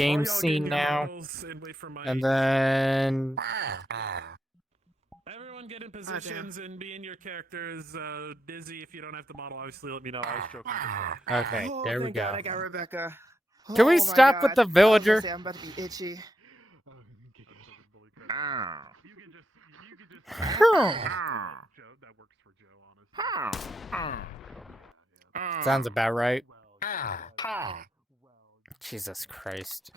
game y'all scene get your now. models and wait for my. And then... Everyone get in positions and be in your characters. Dizzy, if you don't have the model, obviously let me know. I was joking. Okay, Oh, there we thank go. God I got Rebecca. Can we Oh my stop with God. the villager? I was gonna say, I'm about to be itchy. You can just Joe, that works for Joe, honestly. Sounds about right. Jesus Christ.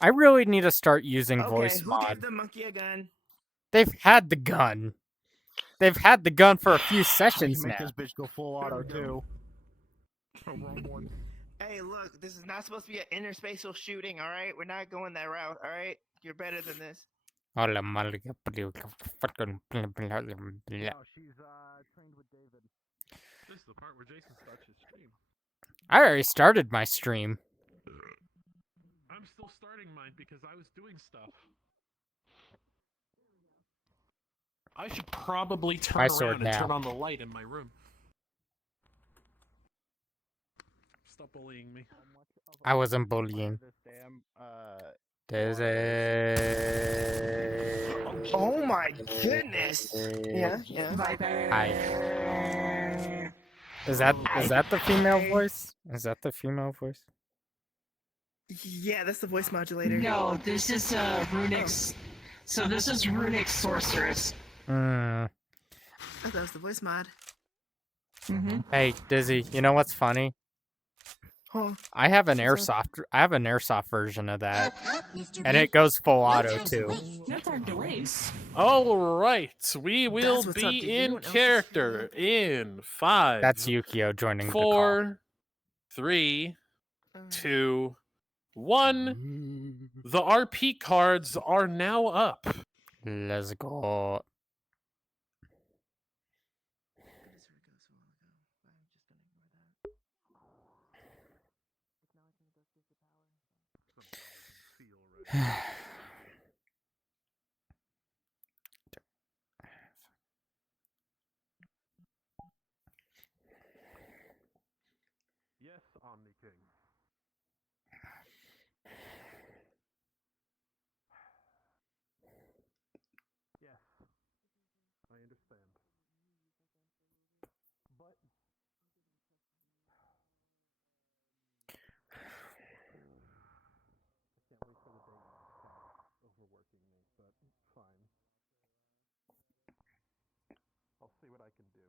I really need to start using Okay, voice who mod. gave the monkey a gun? They've had the gun. They've had the gun for a few I sessions can make now. this bitch go full auto too. Wrong one. Hey, look, this is not supposed to be an interspatial shooting, alright? We're not going that route, alright? You're better than this. Oh, she's trained with David. This is the part where Jason starts his stream. I already started my stream. I'm still starting mine because I was doing stuff. I should probably turn My sword around and now. turn on the light in my room. Stop bullying me. I wasn't bullying. This damn, Oh my goodness! Yeah, yeah. Hi. Is that the female voice? Is that the female voice? Yeah, that's the voice modulator. No, this is Runic. So this is Runic Sorceress. Hmm. Oh, that was the voice mod. Hey, Dizzy, you know what's funny? Huh. I have an What's up? airsoft version of that. And it goes full auto too. That's our delays. All right, we will That's what's up, be dude. in Anyone else character in 5. That's Yukio joining the call. 4, 3, 2, 1. The RP cards are now up. Let's go. Yes, Omni King. Yes, I understand. But I can't wait for the day you stop overworking me, but fine. I'll see what I can do.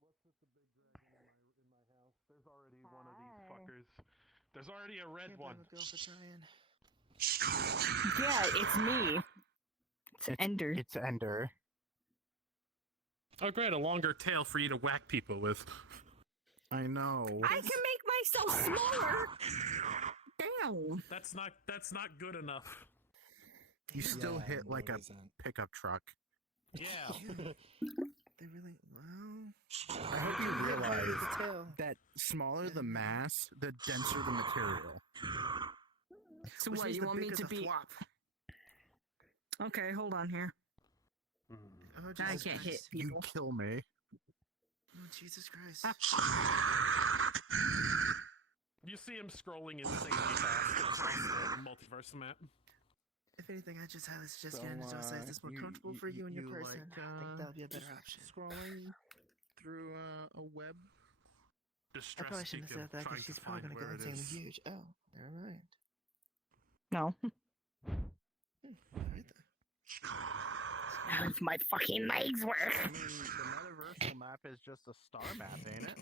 What's with the big dragon in my house? There's already one of these fuckers. There's already a red one. Yeah, it's me. It's Ender. It's Ender. Oh great, a longer tail for you to whack people with. I know. I can make myself smaller. Damn. That's not good enough. You still hit like a pickup truck. Yeah. They really well. I hope you realize The tail. that smaller the mass, the denser the material. So Which what, means you the want me bigger to the be... flop. Okay, hold on here. Oh, I Jesus can't hit Christ. You people. kill me. Oh, Jesus Christ. You see him scrolling insanely fast across the multiverse map. If anything, I just highly suggest getting into a site that's more comfortable for you and your person. I think that would be a better option. Scrolling through a web. I Distress probably shouldn't have Tika, said that trying because she's to probably find gonna go where it insanely is. huge. Oh, never mind. No. Alright then. If my fucking legs I work. mean, the metaversal map is just a star map, ain't it?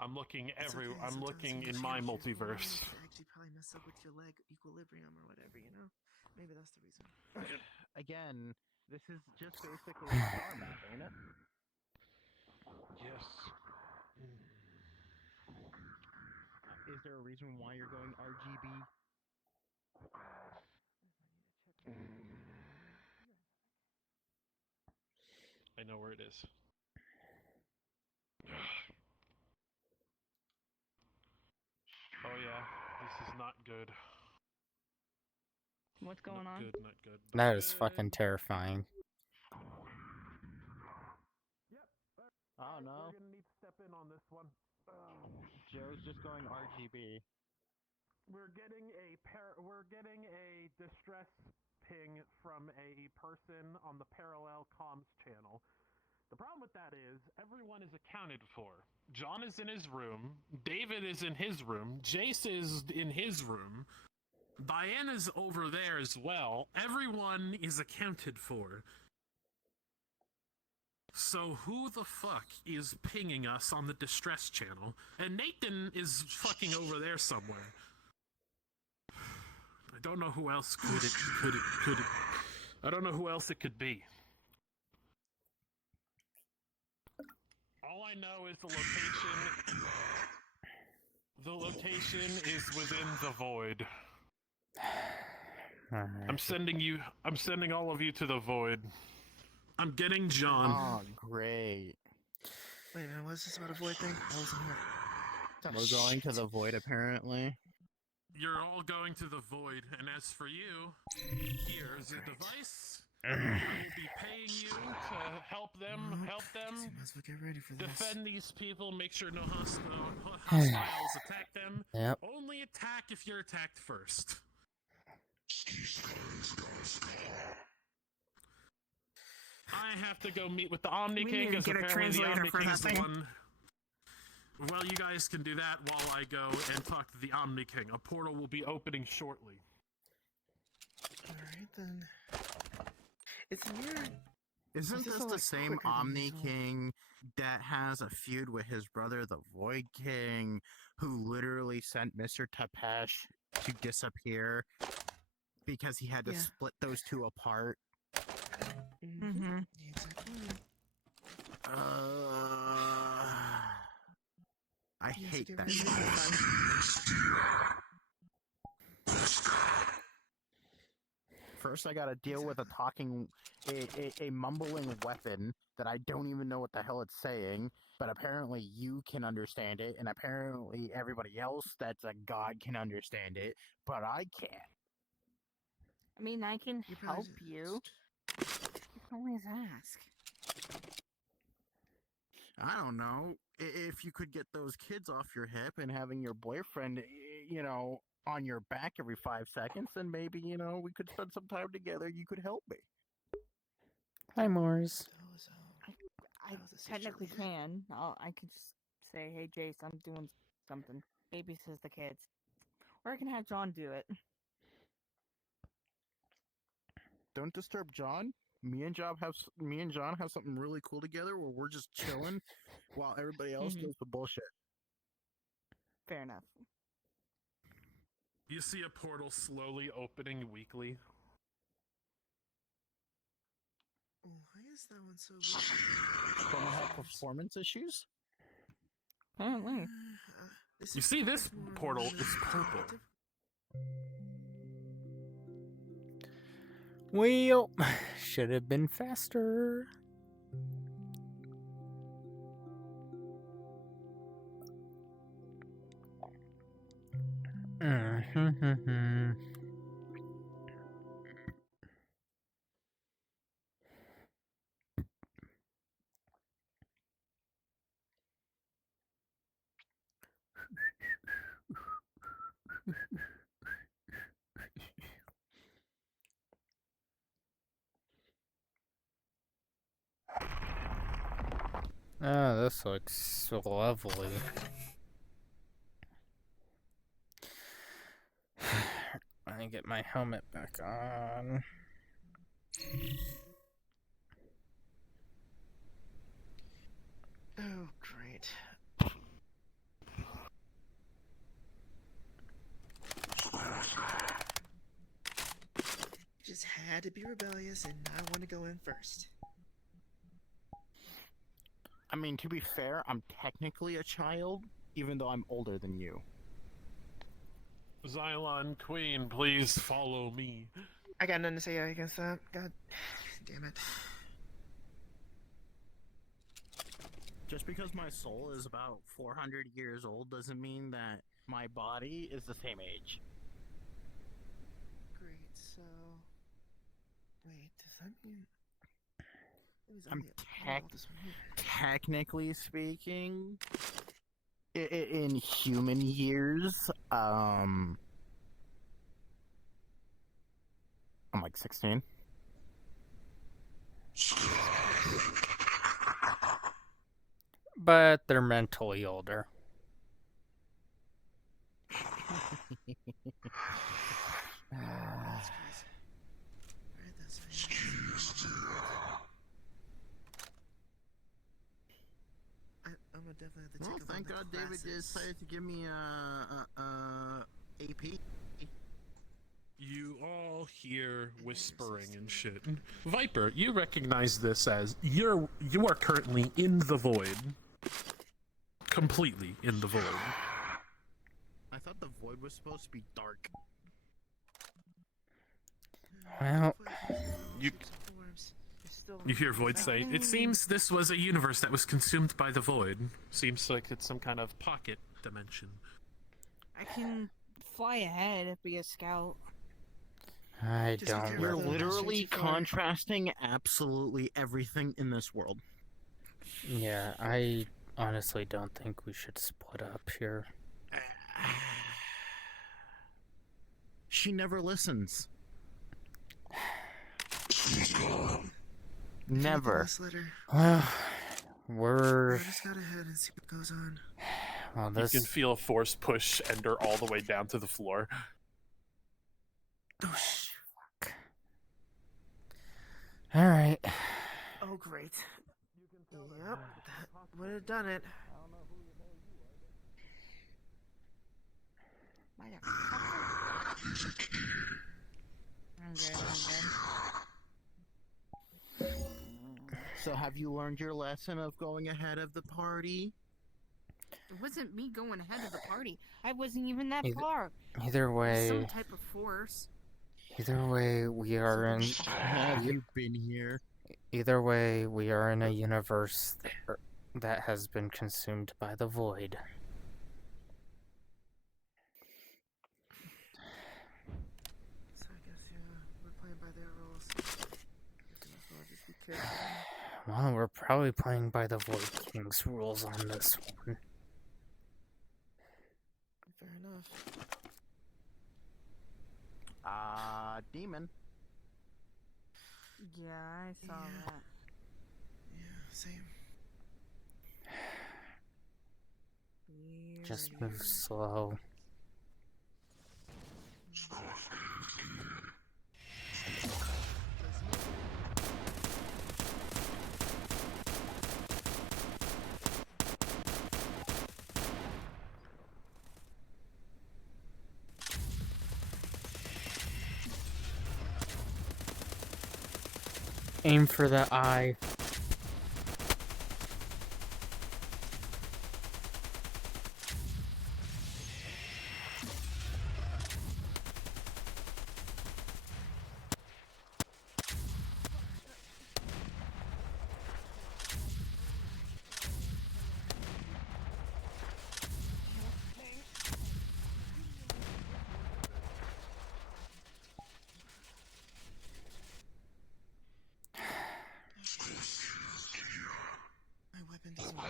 I'm looking It's okay, I'm sometimes looking when in you my change your multiverse. leg, it actually probably mess up with your leg equilibrium or whatever, you know? Maybe that's the reason. Again, this is just basically a star map, ain't it? Yes. Is there a reason why you're going RGB? I know where it is. Oh yeah, this is not good. What's going Not on? good, not good. Not That is good. fucking terrifying. Oh no, We're gonna need to step in on this one. Joe's just going RGB. We're getting a distress ping from a person on the parallel comms channel. The problem with that is everyone is accounted for. John is in his room, David is in his room, Jace is in his room, Diana's over there as well. Everyone is accounted for. So who the fuck is pinging us on the distress channel? And Nathan is fucking over there somewhere. I don't know who else could it. I don't know who else it could be. All I know is the location. The location is within the void. Alright. I'm sending all of you to the void. I'm getting John. Oh, great. Wait a minute, what's this about a void thing? I wasn't here. Oh, We're going to shit. the void, apparently. You're all going to the void, and as for you, here's a device. I will be paying you to help them, Guess we might as well get ready for this. defend these people, make sure no hostiles attack them. Yep. Only attack if you're attacked first. I have to go meet with the Omni We King need to because get a apparently the translator Omni for King that is the thing. one. Well, you guys can do that while I go and talk to the Omni King. A portal will be opening shortly. Alright then. It's weird. Isn't This is this all, the like, same quicker than Omni usual. King that has a feud with his brother, the Void King, who literally sent Mr. Tepesh to disappear because he had to Yeah. split those two apart? Mm-hmm. Exactly. I Yes, hate get that. ready for First, I gotta deal with a talking, a mumbling weapon that I don't even know what the hell it's saying, but apparently you can understand it, and apparently everybody else that's a god can understand it, but I can't. I mean, I can You probably help you. You can always ask. I don't know. If you could get those kids off your hip and having your boyfriend, on your back every 5 seconds, then maybe, we could spend some time together. You could help me. Hi, Moors. I That was a technically situation. can. I could just say, hey, Jace, I'm doing something. Babysit the kids. Or I can have John do it. Don't disturb John. Me and John have something really cool together where we're just chilling while everybody else Mhm. does the bullshit. Fair enough. You see a portal slowly opening weekly. Why is that one so weird? Don't have performance issues? Apparently. You see this portal is purple. Well, should have been faster. Mm-hmm. Oh, this looks so lovely. Let me get my helmet back on. Oh, great. Just had to be rebellious and not want to go in first. I mean, to be fair, I'm technically a child, even though I'm older than you. Xylon Queen, please follow me. I got nothing to say against that. God damn it. Just because my soul is about 400 years old doesn't mean that my body is the same age. Great. So, wait, does that mean? it was I'm only about this one here. Technically speaking, in human years, I'm like 16. But they're mentally older. That's crazy. Alright, that's I'm gonna definitely have to take Well, up on thank the God David classes. decided to give me AP. You all hear whispering and shit. Viper, you recognize this as you are currently in the void. Completely in the void. I thought the void was supposed to be dark. Well, You hear Void say, "It seems this was a universe that was consumed by the void. Seems like it's some kind of pocket dimension." I can fly ahead, be a scout. I Just be don't careful. You're Rather really. than literally shoot you far. contrasting absolutely everything in this world. Yeah, I honestly don't think we should split up here. She never listens. Never. Never. This letter. Well, we're. I just gotta head and see what goes on. Well, You can this. feel a force push Ender all the way down to the floor. Oh, sh- Alright. oh great. Yep, that would have done it. I'm good. So have you learned your lesson of going ahead of the party? It wasn't me going ahead of the party. I wasn't even that Either- far. Either way. Some type of force. Either way, we are in. Have you been here? Either way, we are in a universe that has been consumed by the void. So I guess we're playing by their rules. So I'll just be careful. Well, we're probably playing by the Void King's rules on this one. Fair enough. Demon. Yeah, I saw Yeah. that. Yeah, same. Just move slow. Aim for the eye. My weapon doesn't work.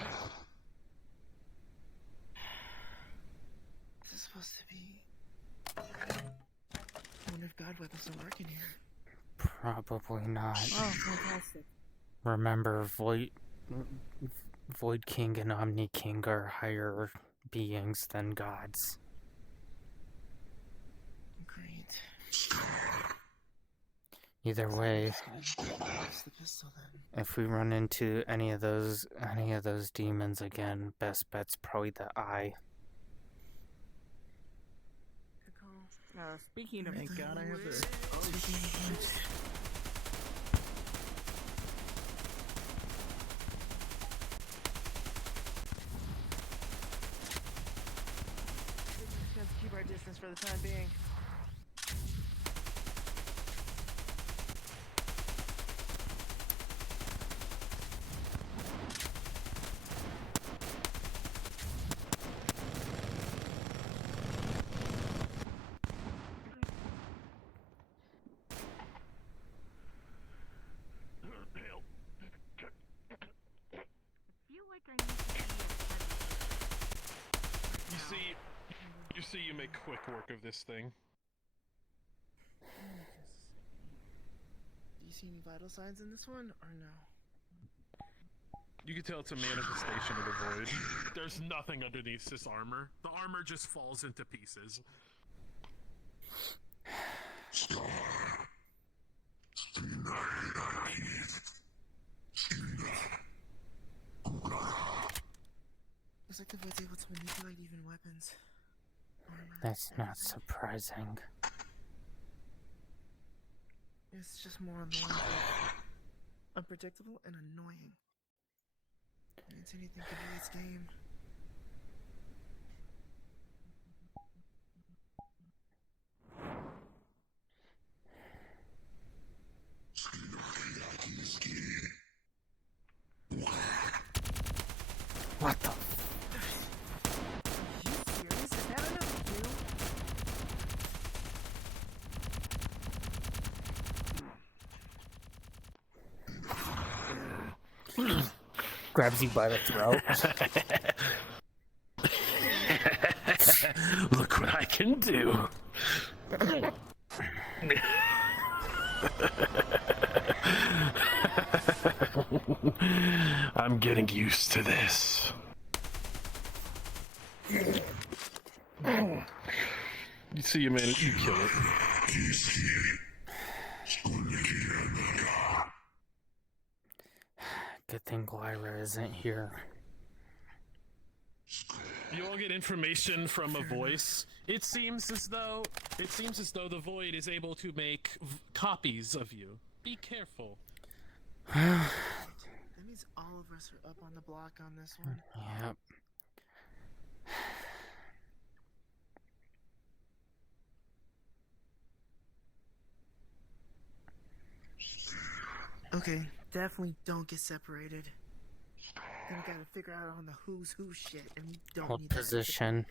This is supposed to be. I wonder if God weapons don't work in here. Probably not. Oh, fantastic. Remember, Void King and Omni King are higher beings than gods. Great. Either way, It's the pistol then. if we run into any of those demons again, best bet's probably the eye. Good call. Speaking of Thank God I have this. Just have to keep our distance for the time being. so you make quick work of this thing. Do you see any vital signs in this one, or no? You can tell it's a manifestation of the void. There's nothing underneath this armor. The armor just falls into pieces. Looks like the void's able to manipulate even weapons. Armor. That's not surprising. It's just more of the unpredictable and annoying. It's anything to do its game. What the? Are you serious? Is that enough to do? Grabs you by the throat. Look what I can do. I'm getting used to this. You see you man, you kill it. Good thing Glyra isn't here. You all get information from a voice. It seems as though the void is able to make copies of you. Be careful. That means all of us are up on the block on this one. Yep. Okay, definitely don't get separated. Then we gotta figure out on the who's who shit, and we don't Hold need that. position.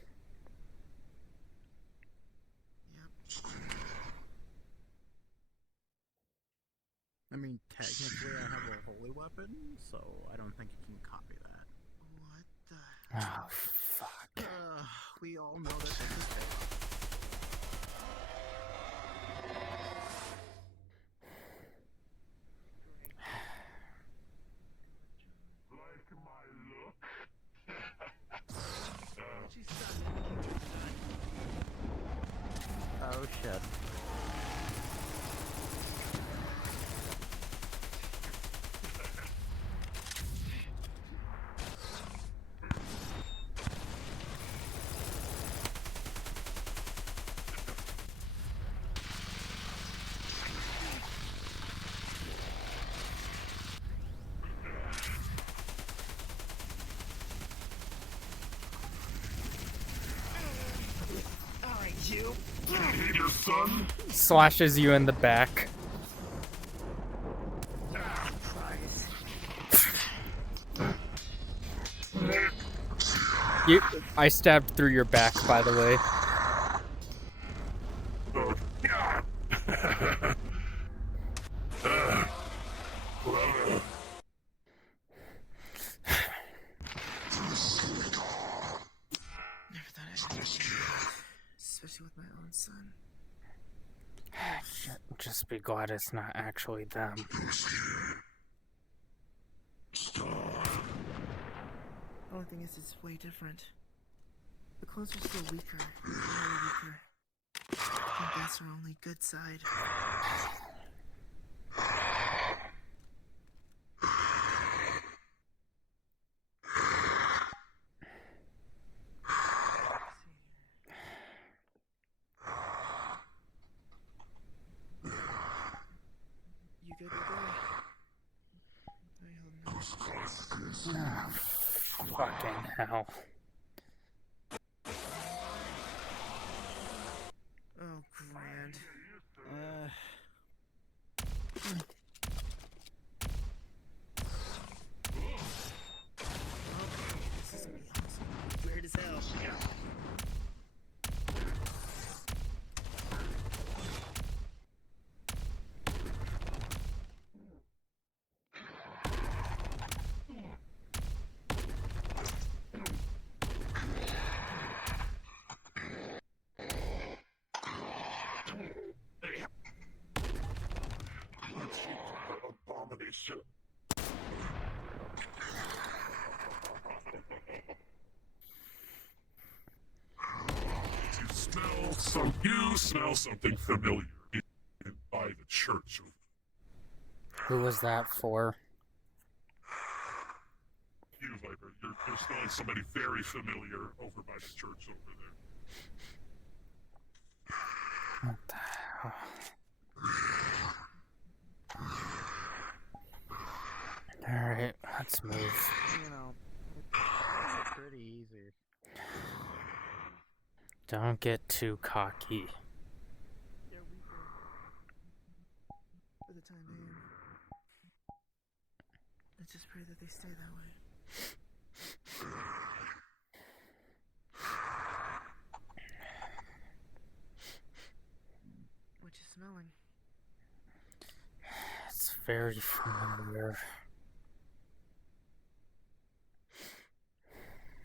Yep. I mean, technically, I have a holy weapon, so I don't think you can copy that. What the? Oh, fuck. We all know that this is fake. Oh shit. Alright, you. Slashes you in the back. I stabbed through your back, by the way. Never thought I'd do that. Especially with my own son. Just be glad it's not actually them. The only thing is, it's way different. The clones are still weaker. Way weaker. I think that's our only good side. You good with that? I hope not. Oh, fucking hell. Oh, grand. This is gonna be awesome. Weird as hell. So you smell something familiar by the church. Who was that for? You, Viper, you're smelling somebody very familiar over by the church over there. What the hell? Alright, let's move. You know, it's pretty easy. Don't get too cocky. They're weaker. For the time being. Let's just pray that they stay that way. What you smelling? It's very familiar.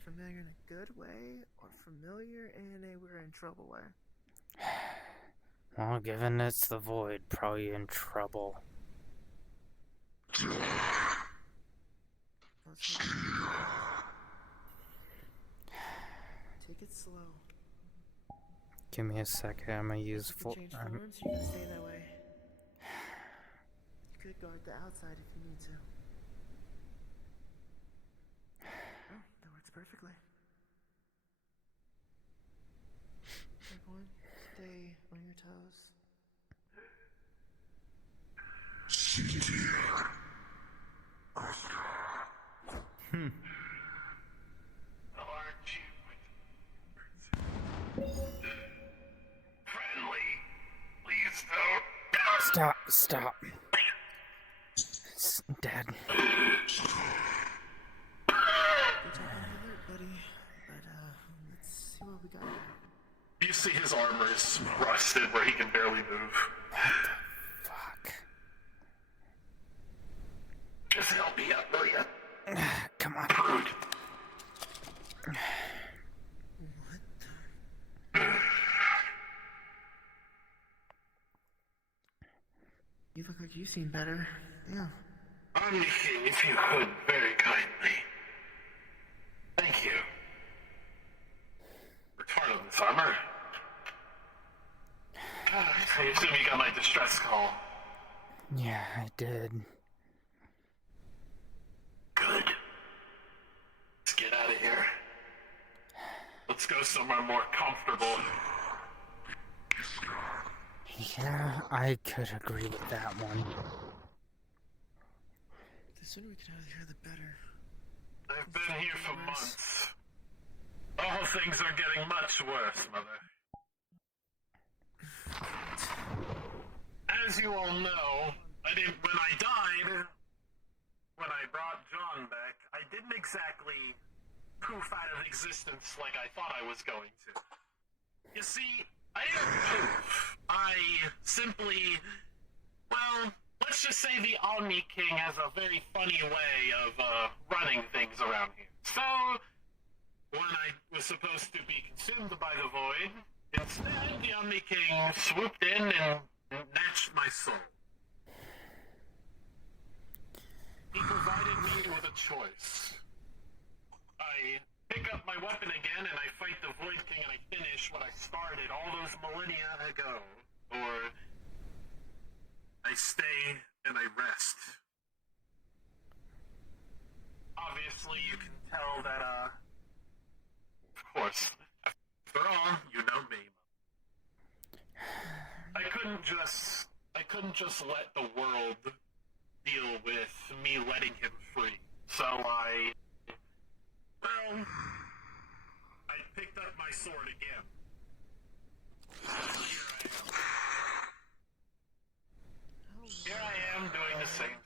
Familiar in a good way, or familiar in a we're in trouble way? Well, given it's the void, probably in trouble. Let's hope. Take it slow. Give me a second, I'm gonna use You full. can change forms, you can stay that way. You could guard the outside if you need to. Oh, that works perfectly. Everyone, stay on your toes. Friendly, please don't. Stop, stop. Dad. Good job on the alert, buddy. But, let's see what we got here. You see his armor is rusted where he can barely move. Fuck. Just help me up, will ya? Come on. Rude. What the? You look like you've seen better. Yeah. Omni King, if you could, very kindly. Thank you. Return of this armor. I assume you got my distress call. Yeah, I did. Good. Let's get out of here. Let's go somewhere more comfortable. Yeah, I could agree with that one. The sooner we get out of here, the better. I've been here for months. All things are getting much worse, Mother. As you all know, when I brought John back, I didn't exactly poof out of existence like I thought I was going to. You see, I didn't poof. I simply, well, let's just say the Omni King has a very funny way of running things around here. So, when I was supposed to be consumed by the void, instead the Omni King swooped in and snatched my soul. He provided me with a choice. I pick up my weapon again and I fight the Void King and I finish what I started all those millennia ago. Or I stay and I rest. Obviously you can tell that, of course, after all, you know me. I couldn't just let the world deal with me letting him free. So I picked up my sword again. Here I am doing the same.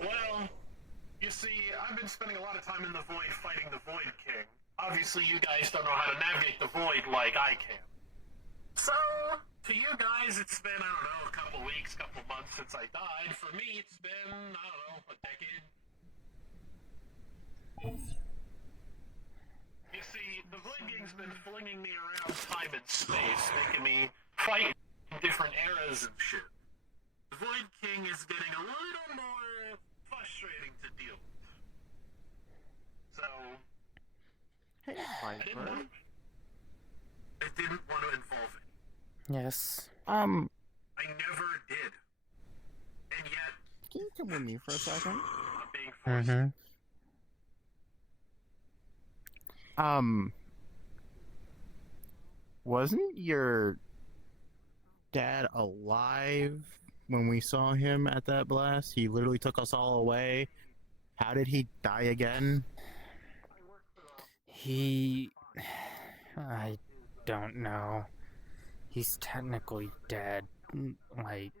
Well, you see, I've been spending a lot of time in the Void fighting the Void King. Obviously, you guys don't know how to navigate the Void like I can. So, to you guys, it's been, I don't know, a couple weeks, couple months since I died. For me, it's been, I don't know, a decade. You see, the Void King's been flinging me around time and space, making me fight in different eras and shit. The Void King is getting a little more frustrating to deal with. So Hey, I didn't Viper. want to involve it. Yes. I never did. And yet, Can you come with me for a second? I'm being forced. Mm-hmm. Wasn't your dad alive when we saw him at that blast? He literally took us all away. How did he die again? I don't know. He's technically dead. Like,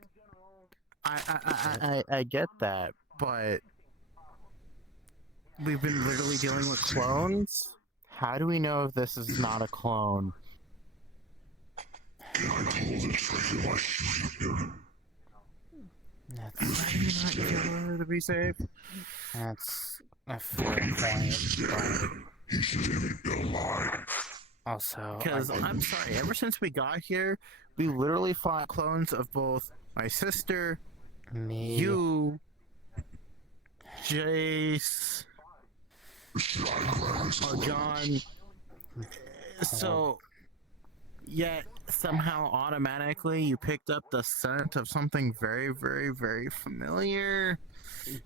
I get that, but we've been literally dealing with clones. How do we know if this is not a clone? that's Why do you not kill her to be safe? that's a fair point, but also, Because I'm sorry, ever since we got here, we literally fought clones of both my sister, me, you, Jace, John. So, yet somehow automatically you picked up the scent of something very, very, very familiar.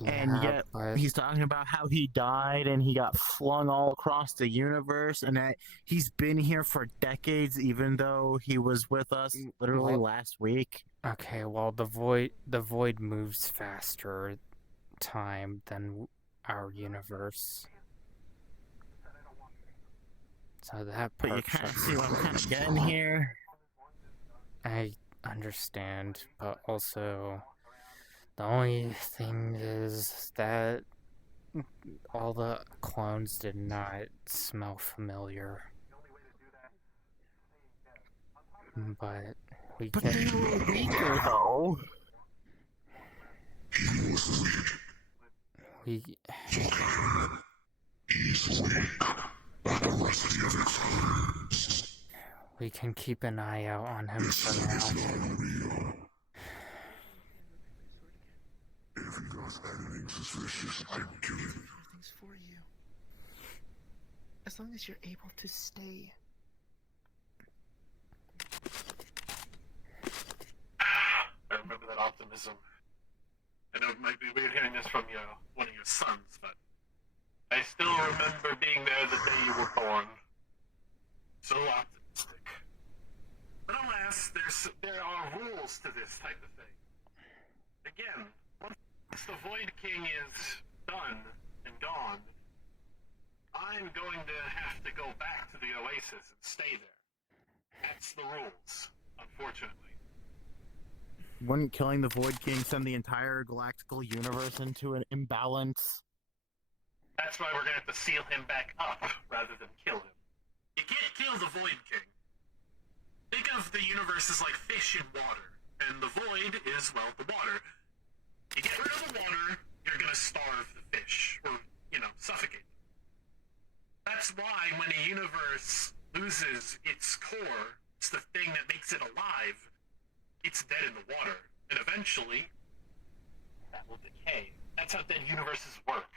And yeah, yet but he's talking about how he died and he got flung all across the universe, and that he's been here for decades, even though he was with us literally Well- last week. okay. Well, the void moves faster time than our universe. So that But you part, kind of see what I'm kind of getting here. I understand, but also the only thing is that all the clones did not smell familiar. But we But can. they were weaker, though. We we can keep an eye out on him for now. Everything's for you. As long as you're able to stay. I remember that optimism. I know it might be weird hearing this from one of your sons, but I still remember being there the day you were born. So optimistic. But alas, there are rules to this type of thing. Again, once the Void King is done and gone, I'm going to have to go back to the Oasis and stay there. That's the rules, unfortunately. Wouldn't killing the Void King send the entire galactical universe into an imbalance? That's why we're gonna have to seal him back up rather than kill him. You can't kill the Void King. Think of the universe as like fish in water, and the Void is, well, the water. You get rid of the water, you're gonna starve the fish, or, suffocate them. That's why when a universe loses its core, it's the thing that makes it alive, it's dead in the water, and eventually, that will decay. That's how dead universes work.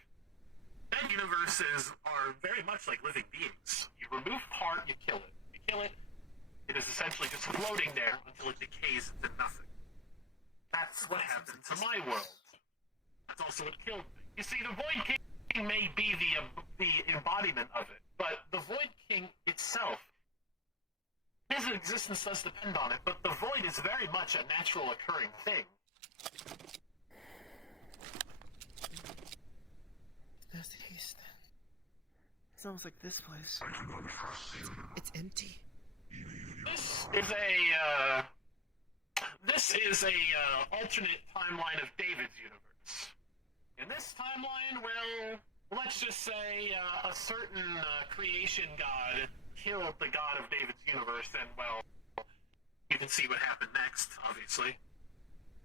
Dead universes are very much like living beings. You remove part, you kill it. You kill it, it is essentially just floating there until it decays into nothing. That's what happened to my world. That's also what killed me. You see, the Void King may be the embodiment of it, but the Void King itself, his existence does depend on it, but the Void is very much a natural occurring thing. That's the case then. It's almost like this place. It's empty. This is a alternate timeline of David's universe. In this timeline, well, let's just say a certain creation god killed the god of David's universe, and, well, you can see what happened next, obviously.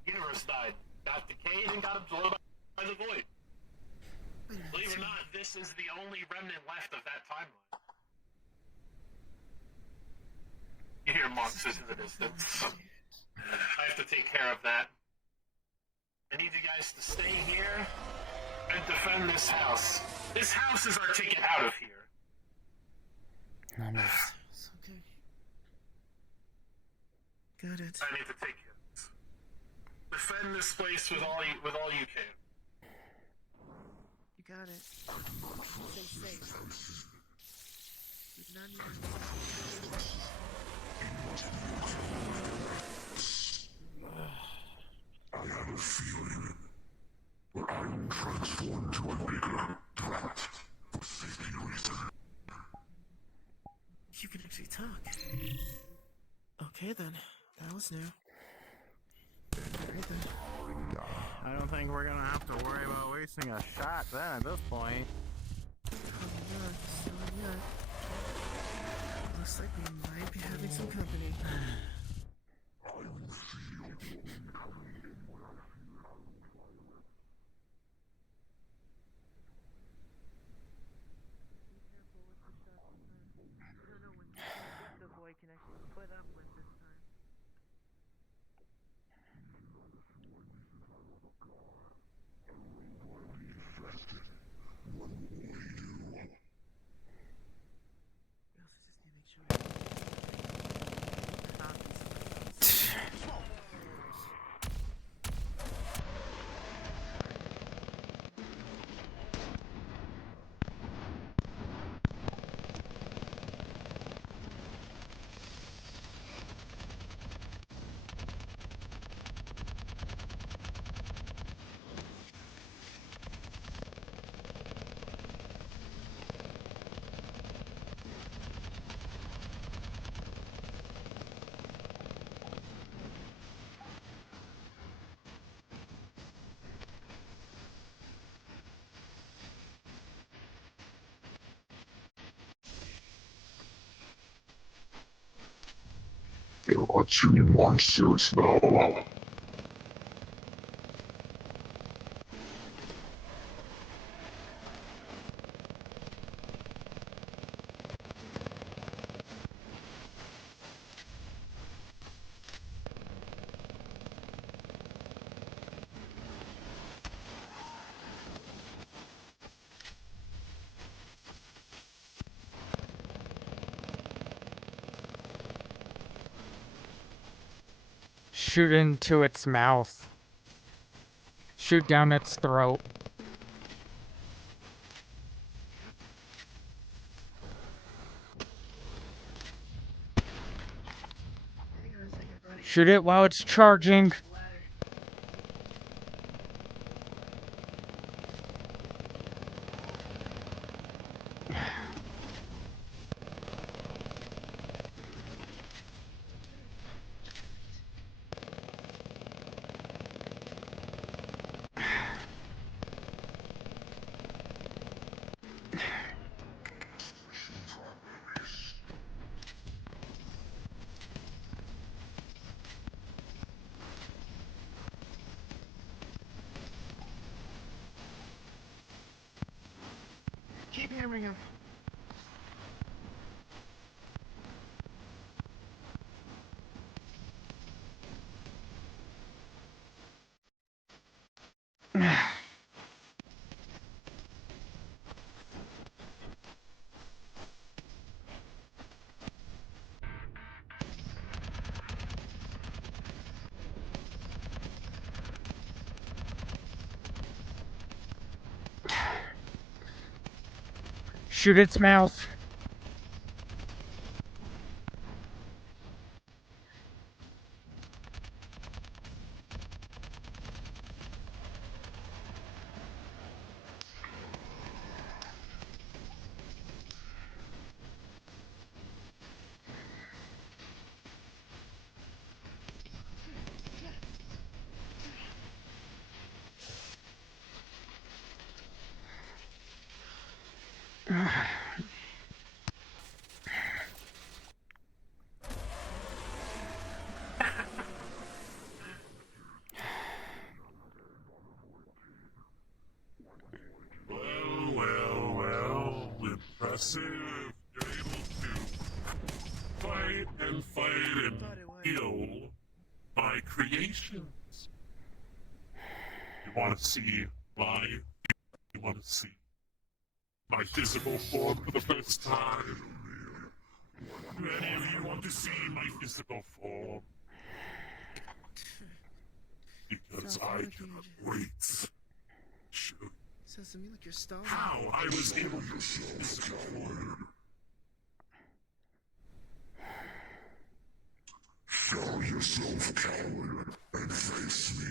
The universe died, got decayed, and got absorbed by the Void. Believe it or not, this is the only remnant left of that timeline. You hear monsters in the distance. I have to take care of that. I need you guys to stay here and defend this house. This house is our ticket out of here. It's okay. Got it. I need to take hits. Defend this place with all you can. You got it. Stay safe. We do not need I have a feeling, but I will transform to a bigger threat for safety reasons. You can actually talk. Okay then. That was new. Alright then. I don't think we're gonna have to worry about wasting a shot then at this point. Probably not. Still yet. Looks like we might be having some company. I will feel your incoming in what I feel I will fire it. The boy can actually put up with this time. We also just need to make sure There are two monsters now. Shoot into its mouth. Shoot down its throat. hang on a second, buddy. Shoot it while it's charging. Keep hammering him. Shoot its mouth. Well, impressive. You're able to fight and heal my creations. You want to see my You want to see my physical form for the first time? Do any of you want to see my physical form? Because Sounds I like cannot you- wait. Show Sounds to me like you're stalling. how I was able to physical form. Show yourself, coward, and face me.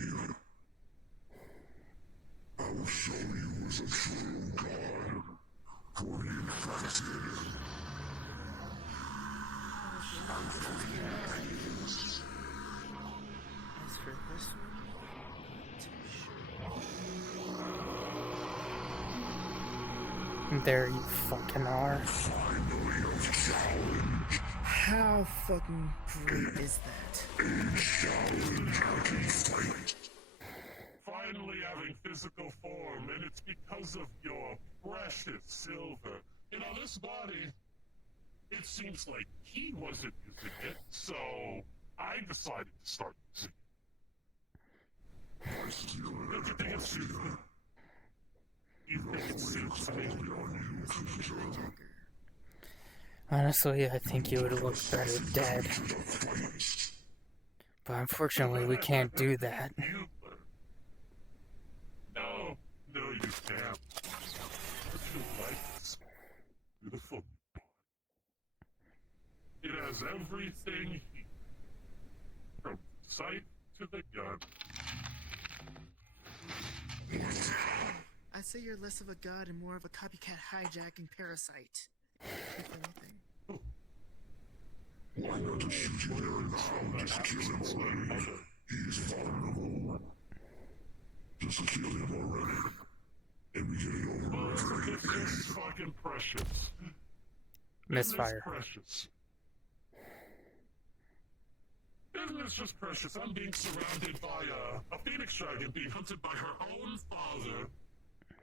I will show you as a true god for the infected. As for this one, not too sure. There you fucking are. How fucking great is that? Finally having physical form, and it's because of your precious silver. You know, this body, it seems like he wasn't using it, so I decided to start using it. Don't you think it's super? You think it suits me? Honestly, I think you would look better dead. But unfortunately, we can't do that. You learn. No, you can't. But you like this beautiful body. It has everything here. From sight to the gun. I'd say you're less of a god and more of a copycat hijacking parasite. If anything. Why not just shoot you there now? Just kill him already. He's vulnerable. Just kill him already. And we get it over with. This is fucking precious. Misfire. Isn't this precious? Isn't this just precious? I'm being surrounded by a phoenix dragon being hunted by her own father.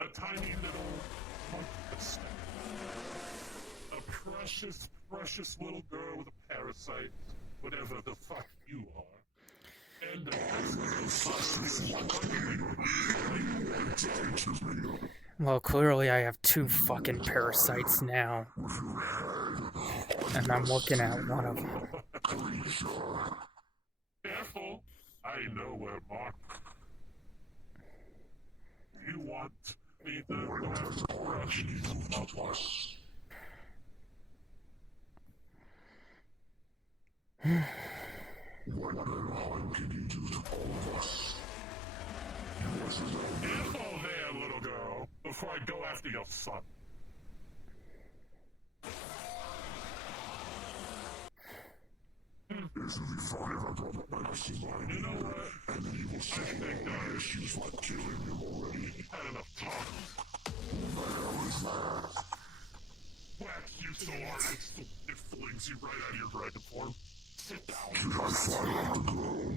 A tiny little monstrous. A precious, precious little girl with a parasite. Whatever the fuck you are. And Well, clearly I have 2 fucking parasites now. And I'm looking at one of them. Careful! I know where Mark. You want me to have crush of us? What good harm can you do to all of us? Careful there, little girl, before I go after your son. This will be fine if I brought up my mine. You know what? And then you will see no issues like killing him already. You've had enough talk. Who the hell is that? Whack you so hard it flings you right out of your dragon form. Sit down. Should I fly like the girl?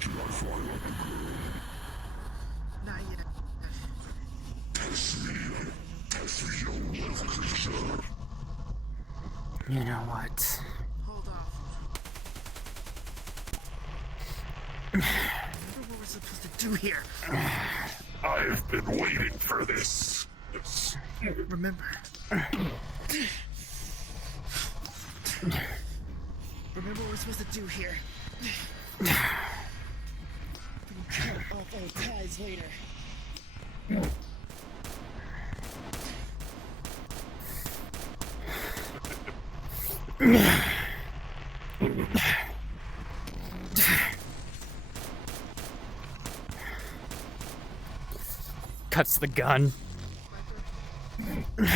Should I fly like the girl? Not yet. Test me. Test me, your little creature. You know what? Hold off. Remember what we're supposed to do here. I've been waiting for this. Remember. Remember what we're supposed to do here. We can cut off all ties later. Cuts the gun. Remember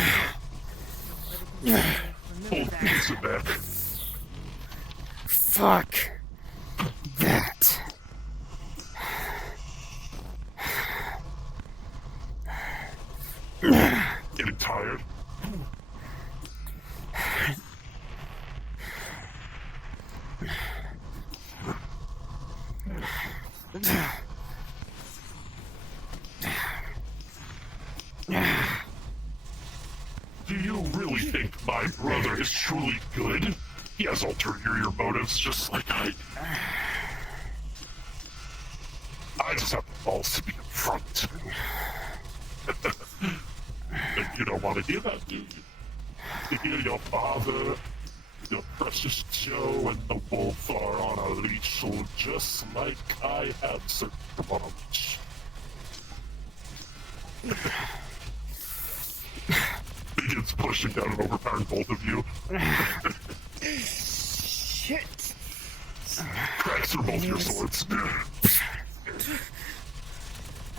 that. Back. Fuck that. Getting tired? Do you really think my brother is truly good? He has ulterior motives just like I do. I just have the balls to be upfront. You don't want to hear that, do you? To hear your father, your precious Joe, and the wolf are on a leash, so just like I have certain on a leash. Begins pushing down and overpowering both of you. Shit! Cracks through both your swords.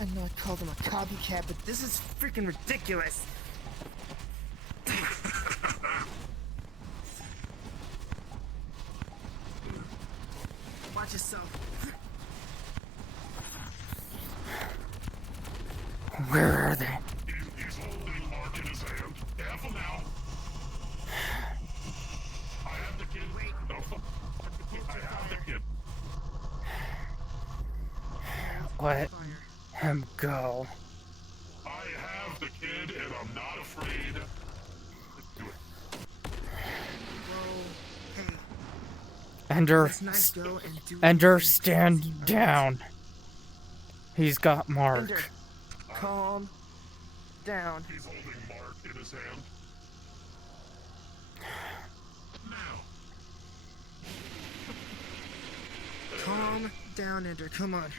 I know I called him a copycat, but this is freaking ridiculous. Watch yourself. Where are they? He's holding Mark in his hand. Careful now. I have the kid. No, I have the kid. Let him go. I have the kid, and I'm not afraid to do it. Whoa. Hey, Ender, let's not go and do Ender, anything stand crazy, alright? down. He's got Mark. Ender, calm down. He's holding Mark in his hand. Now. Calm down, Ender. Come on.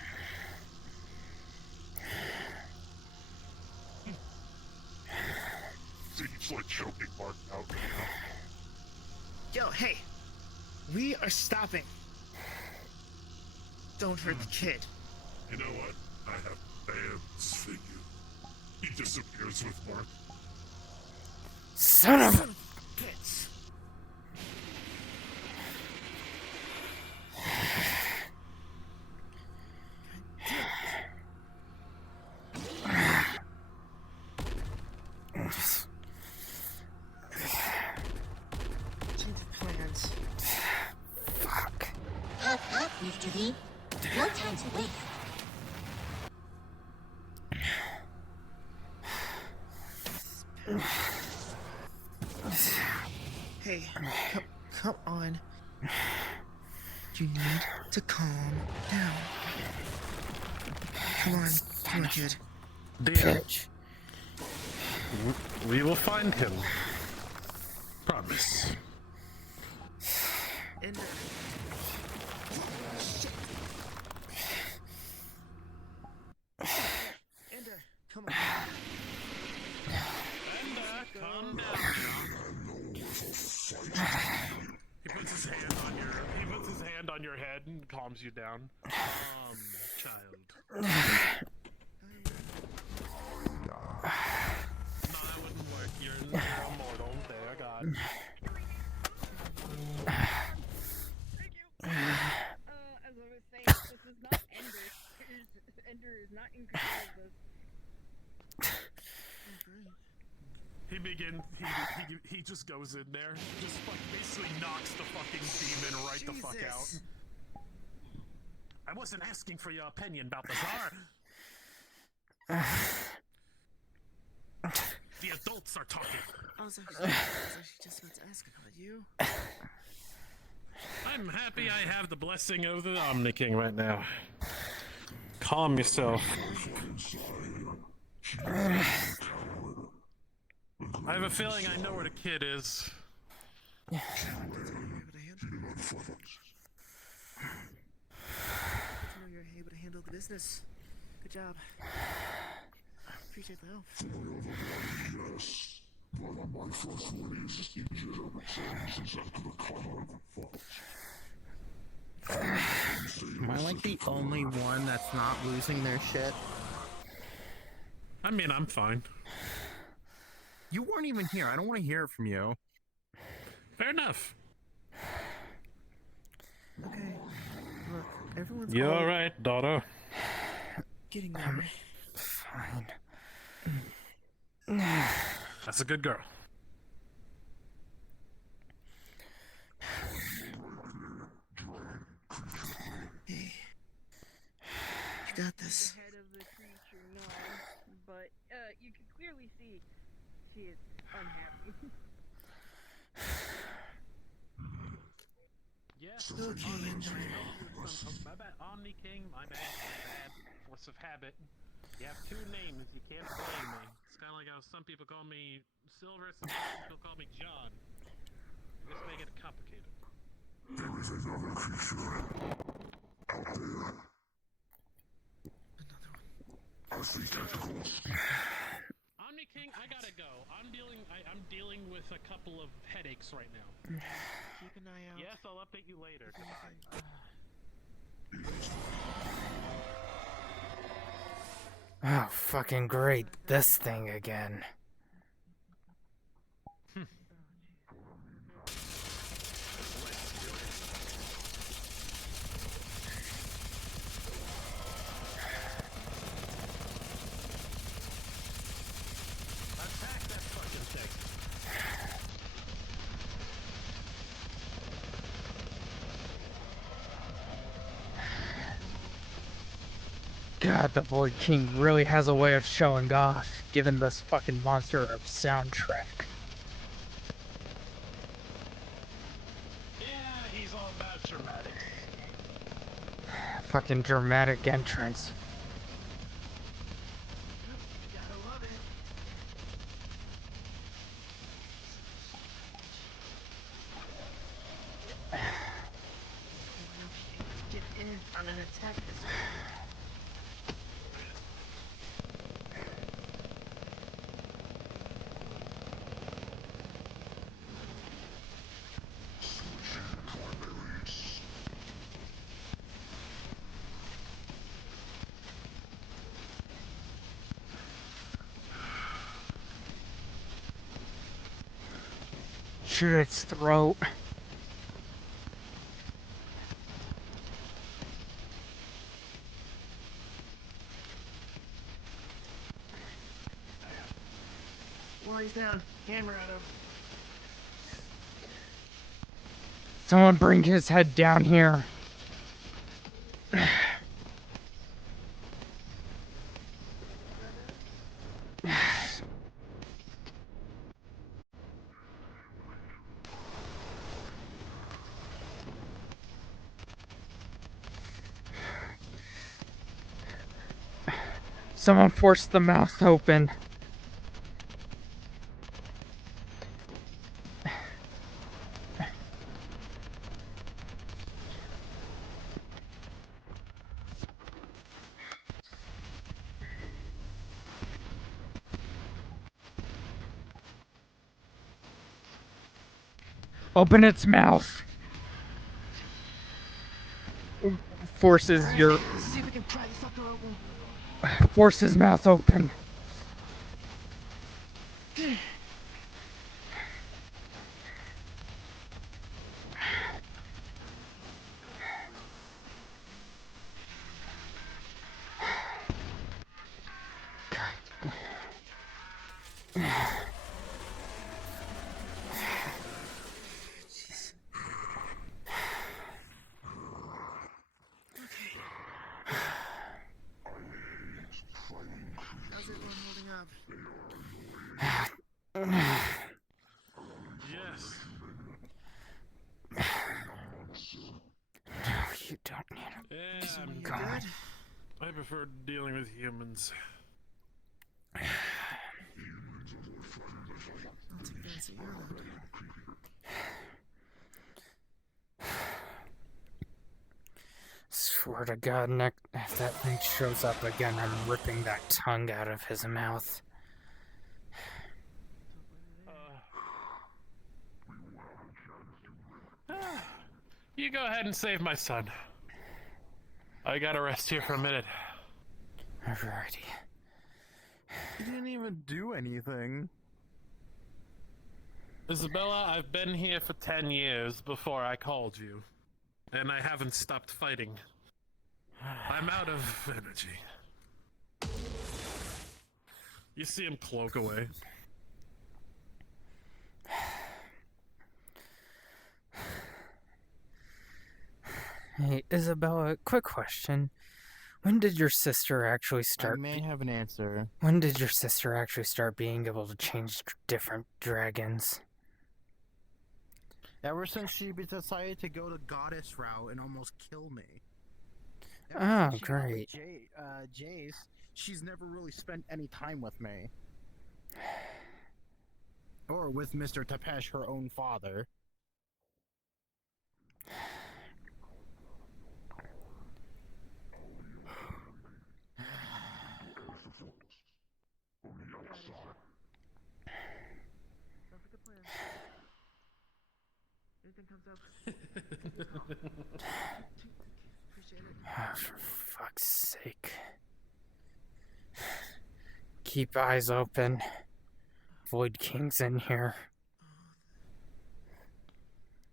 See, he's like choking Mark out. Yo, hey. We are stopping. Don't hurt the kid. You know what? I have plans for you. He disappears with Mark. Son of a... Bitch. Change of plans. Fuck. Up, Mr. V. No time to waste. Hey, come on. You need to calm down. Come on, kid. Bitch. We will find him. Promise. Ender. Ender, come on. Calm down. He puts his hand on your head and calms you down. Child. No, that wouldn't work. You're immortal. There, God. Thank you. As I was saying, this is not Ender. Ender is not in control of this. He just goes in there, just like basically knocks the fucking demon right the fuck out. Jesus. I wasn't asking for your opinion, Balthazar. The adults are talking. I was actually just about to ask about you. I'm happy I have the blessing of the Omni King right now. Calm yourself. I have a feeling I know where the kid is. Able to handle. I know you're able to handle the business. Good job. Appreciate the help. Yes, but on my first one is injured every time since after the car Am I like the only one that's not losing their shit? I mean, I'm fine. You weren't even here. I don't want to hear it from you. Fair enough. Okay. Look, everyone's You're all right, daughter. getting there. Fine. That's a good girl. Hey. You got this. The head of the creature, no, but you can clearly see she is unhappy. Yes. Okay, Ender. My bad. Omni King, my bad. force of habit. You have two names, you can't blame me. It's kind of like how some people call me Silver, some people call me John. Just make it complicated. There is another creature out there. Another one. I see tentacles. Omni King, I gotta go. I'm dealing with a couple of headaches right now. Keep an eye out. Yes, I'll update you later. Anything. Oh, fucking great. This thing again. Attack that fucking thing. God, the Void King really has a way of showing off, giving this fucking monster a soundtrack. Yeah, he's all about dramatics. Fucking dramatic entrance. Gotta love it. Get in on an attack this way. Shoot its throat. Warrior's down. Hammer at him. Someone bring his head down here. Someone force the mouth open. Open its mouth. Forces your... Let's see if we can pry this fucker open. Force his mouth open. How's everyone holding up? Yes. No, you don't need it. Yeah, You I'm good? I prefer dealing with humans. I'll take that as a yearling. Swear to God, Nick, if that thing shows up again, I'm ripping that tongue out of his mouth. You go ahead and save my son. I gotta rest here for a minute. Alrighty. He didn't even do anything. Isabella, I've been here for 10 years before I called you. And I haven't stopped fighting. I'm out of energy. You see him cloak away. Hey, Isabella, quick question. When did your sister actually I start... may have an answer. When did your sister actually start being able to change different dragons? Ever since she decided to go the goddess route and almost kill me. Ever Oh, since she got with great. Jace, she's never really spent any time with me. Or with Mr. Tepesh, her own father. Sounds like a plan. Anything comes up? Appreciate it. Oh, for fuck's sake. Keep eyes open. Void King's in here.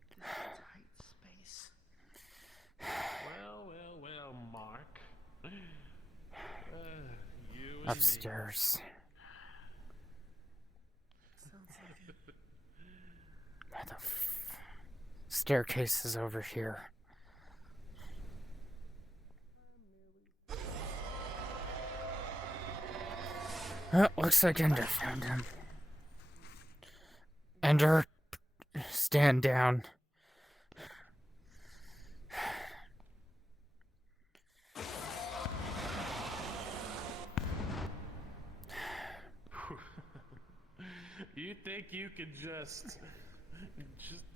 This tight space. Well, Mark. You and Upstairs. Sounds like it. Where the staircase is over here. Looks like Ender found him. Ender, stand down. You think you could just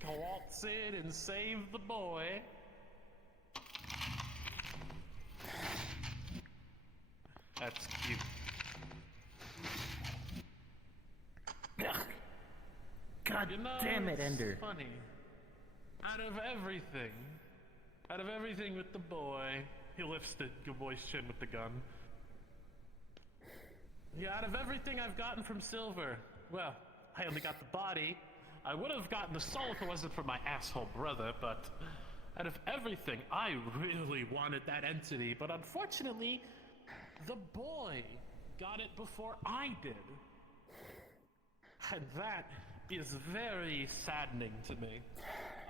waltz in and save the boy? That's cute. God You know, damn it, it's Ender. funny. Out of everything with the boy, he lifts the good boy's chin with the gun. Yeah, out of everything I've gotten from Silver, well, I only got the body. I would have gotten the soul if it wasn't for my asshole brother, but out of everything, I really wanted that entity, but unfortunately, the boy got it before I did. And that is very saddening to me.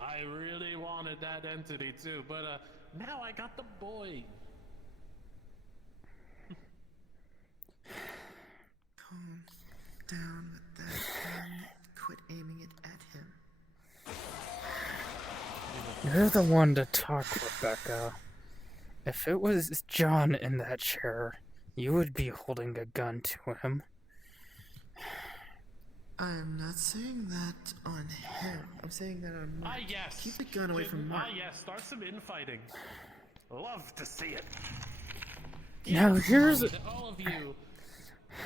I really wanted that entity too, but now I got the boy. Calm down with that gun. Quit aiming it at him. You're the one to talk, Rebecca. If it was John in that chair, you would be holding a gun to him. I'm not saying that on him. I'm saying that on Mark. Yes. Keep the gun away from Mark. Yes, start some infighting. Love to see it. Now, here's... All of you.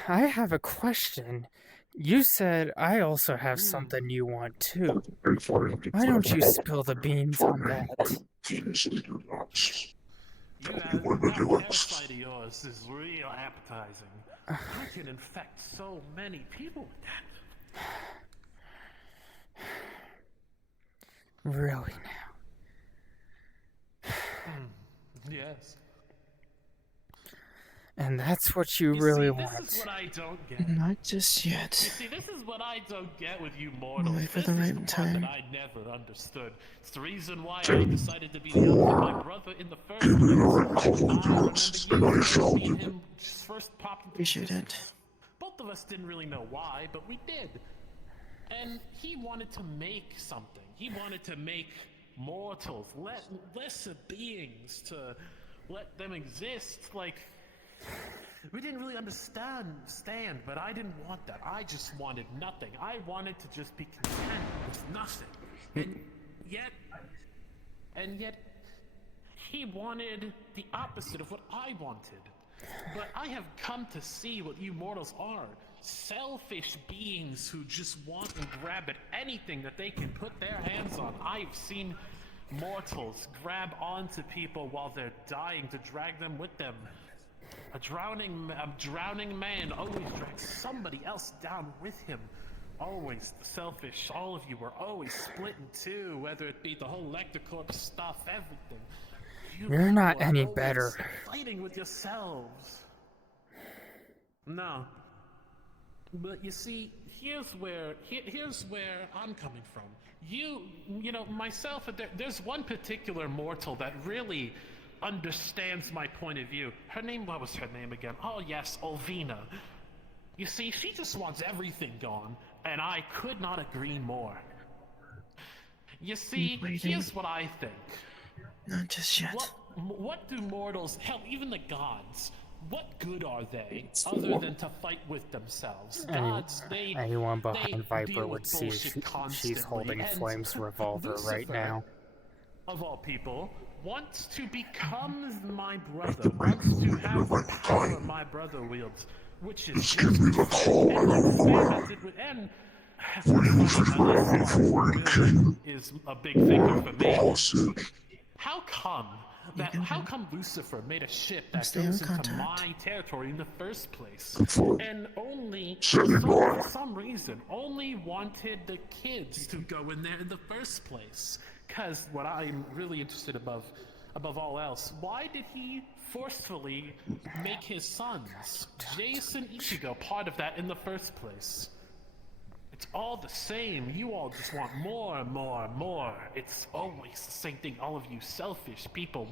I have a question. You said I also have something you want too. Why don't you spill the beans on that? You have that parasite of yours is real appetizing. I can infect so many people with that. Really now? Yes. And that's what you You really see, want. This is what I don't get. Not just You yet. see, this is what I don't get with you mortals. Wait for This the is right the part time. that I never understood. It's the reason why I decided to be the elder of my brother in the first place. I remember seeing him first pop into Appreciate it. existence. Both of us didn't really know why, but we did. And he wanted to make something. He wanted to make mortals, lesser beings, to let them exist. Like, we didn't really understand, but I didn't want that. I just wanted nothing. I wanted to just be content with nothing. And yet, he wanted the opposite of what I wanted. But I have come to see what you mortals are. Selfish beings who just want and grab at anything that they can put their hands on. I've seen mortals grab onto people while they're dying to drag them with them. A drowning man always drags somebody else down with him. Always selfish. All of you are always split in two, whether it be the whole Lectocorp stuff, everything. You're not people are any always better. Fighting with yourselves. No. But you see, here's where I'm coming from. You know, myself, there's one particular mortal that really understands my point of view. What was her name again? Oh yes, Olvina. You see, she just wants everything gone, and I could not agree more. You see, Waiting. here's what I think. Not just yet. What do mortals, hell, even the gods, what good are they other than to fight with themselves? Gods, Anyone they behind Viper deal would with see bullshit she's constantly, holding and Flame's revolver right Lucifer, now. of all people, wants to become my brother, wants to have the power my brother wields, which is Just give me the call and I'll experimented with, and When you think we're moving forward, King, is a big thinker for the me. hostage. How come how come Lucifer made a ship that stay in goes into contact. my territory in the first place? Good fun. And only Standing by. for some reason only wanted the kids to go in there in the first place. Cause what I'm really interested above all else, why did he forcefully make his sons, Jason Ichigo, part of that in the first place? It's all the same. You all just want more and more and more. It's always the same thing. All of you selfish people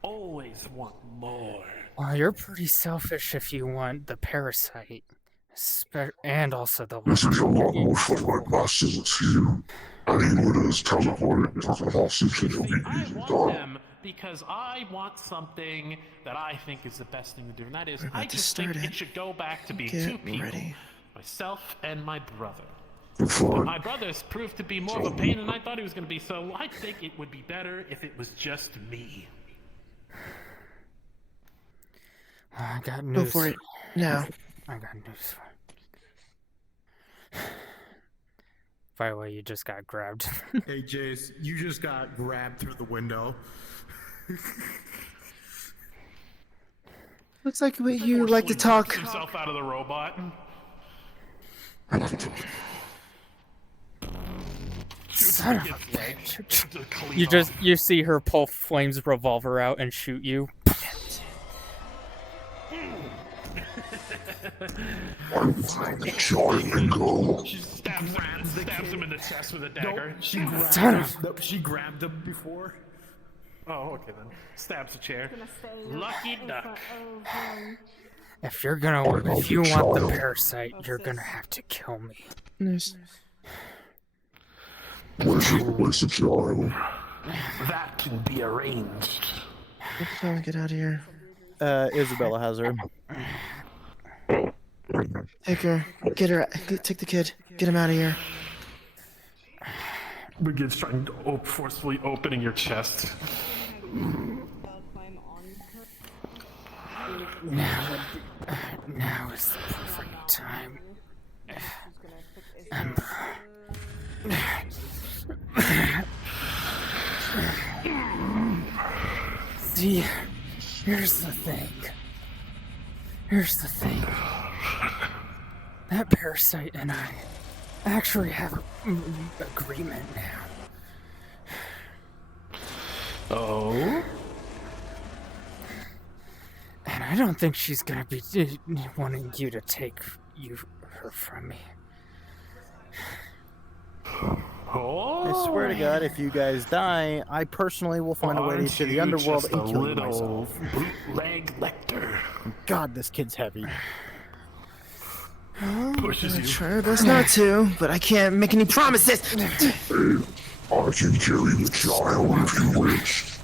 always want more. Well, you're pretty selfish if you want the parasite. And also the This is a lot more fun like masters to you. Anyone is teleported to the hostage and you'll be I eaten want down. them because I want something that I think is the best thing to do, and that is We're about I to just think start it it. should go back to being Get two people. ready. Myself and my brother. Good fun. My brother's proved to be more of a pain than I thought he was going to be, so I think it would be better if it was just me. I got Go news. for it. Now. I got news for you. By the way, you just got grabbed. Hey, Jace, you just got grabbed through the window. Looks like you like to Forcefully talk. worked himself out of the robot. Son of a His leg to cleave You off. you see her pull Flame's revolver out and shoot you. Triangle. She stabs him in the chest with a dagger. She grabbed Son him. of- Nope, she grabbed him before. Oh, okay then. Stabs a chair. Lucky duck. If you want the parasite, you're gonna have to kill me. Nice. Where's your place of child? That can be arranged. Let's try to get out of here. Isabella has her. Take her. Get her. Take the kid. Get him out of here. Begins trying to forcefully opening your chest. Now is the perfect time. See, here's the thing. That parasite and I actually have an agreement now. Oh? And I don't think she's gonna be wanting you to take her from me. Oh? I swear to God, if you guys die, I personally will find a way Aren't to the you underworld just and a kill you little myself. bootleg Lecter. God, this kid's heavy. Pushes you. Try our best not to, but I can't make any promises. I can carry the child if you wish.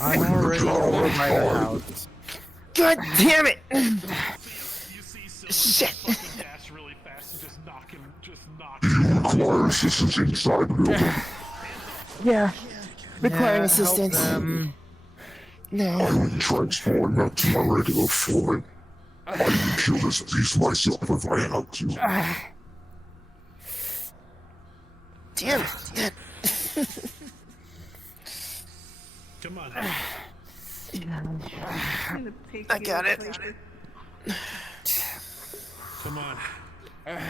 I'm already over by the house. God damn it! You see Shit. Silver fucking dash really fast and just knock him. Require assistance inside the building. Yeah. Requiring Help assistance. them. No. I would transform back to my regular form. I can kill this beast myself if I have to. Damn it. Come on. I got it. Come on. I'm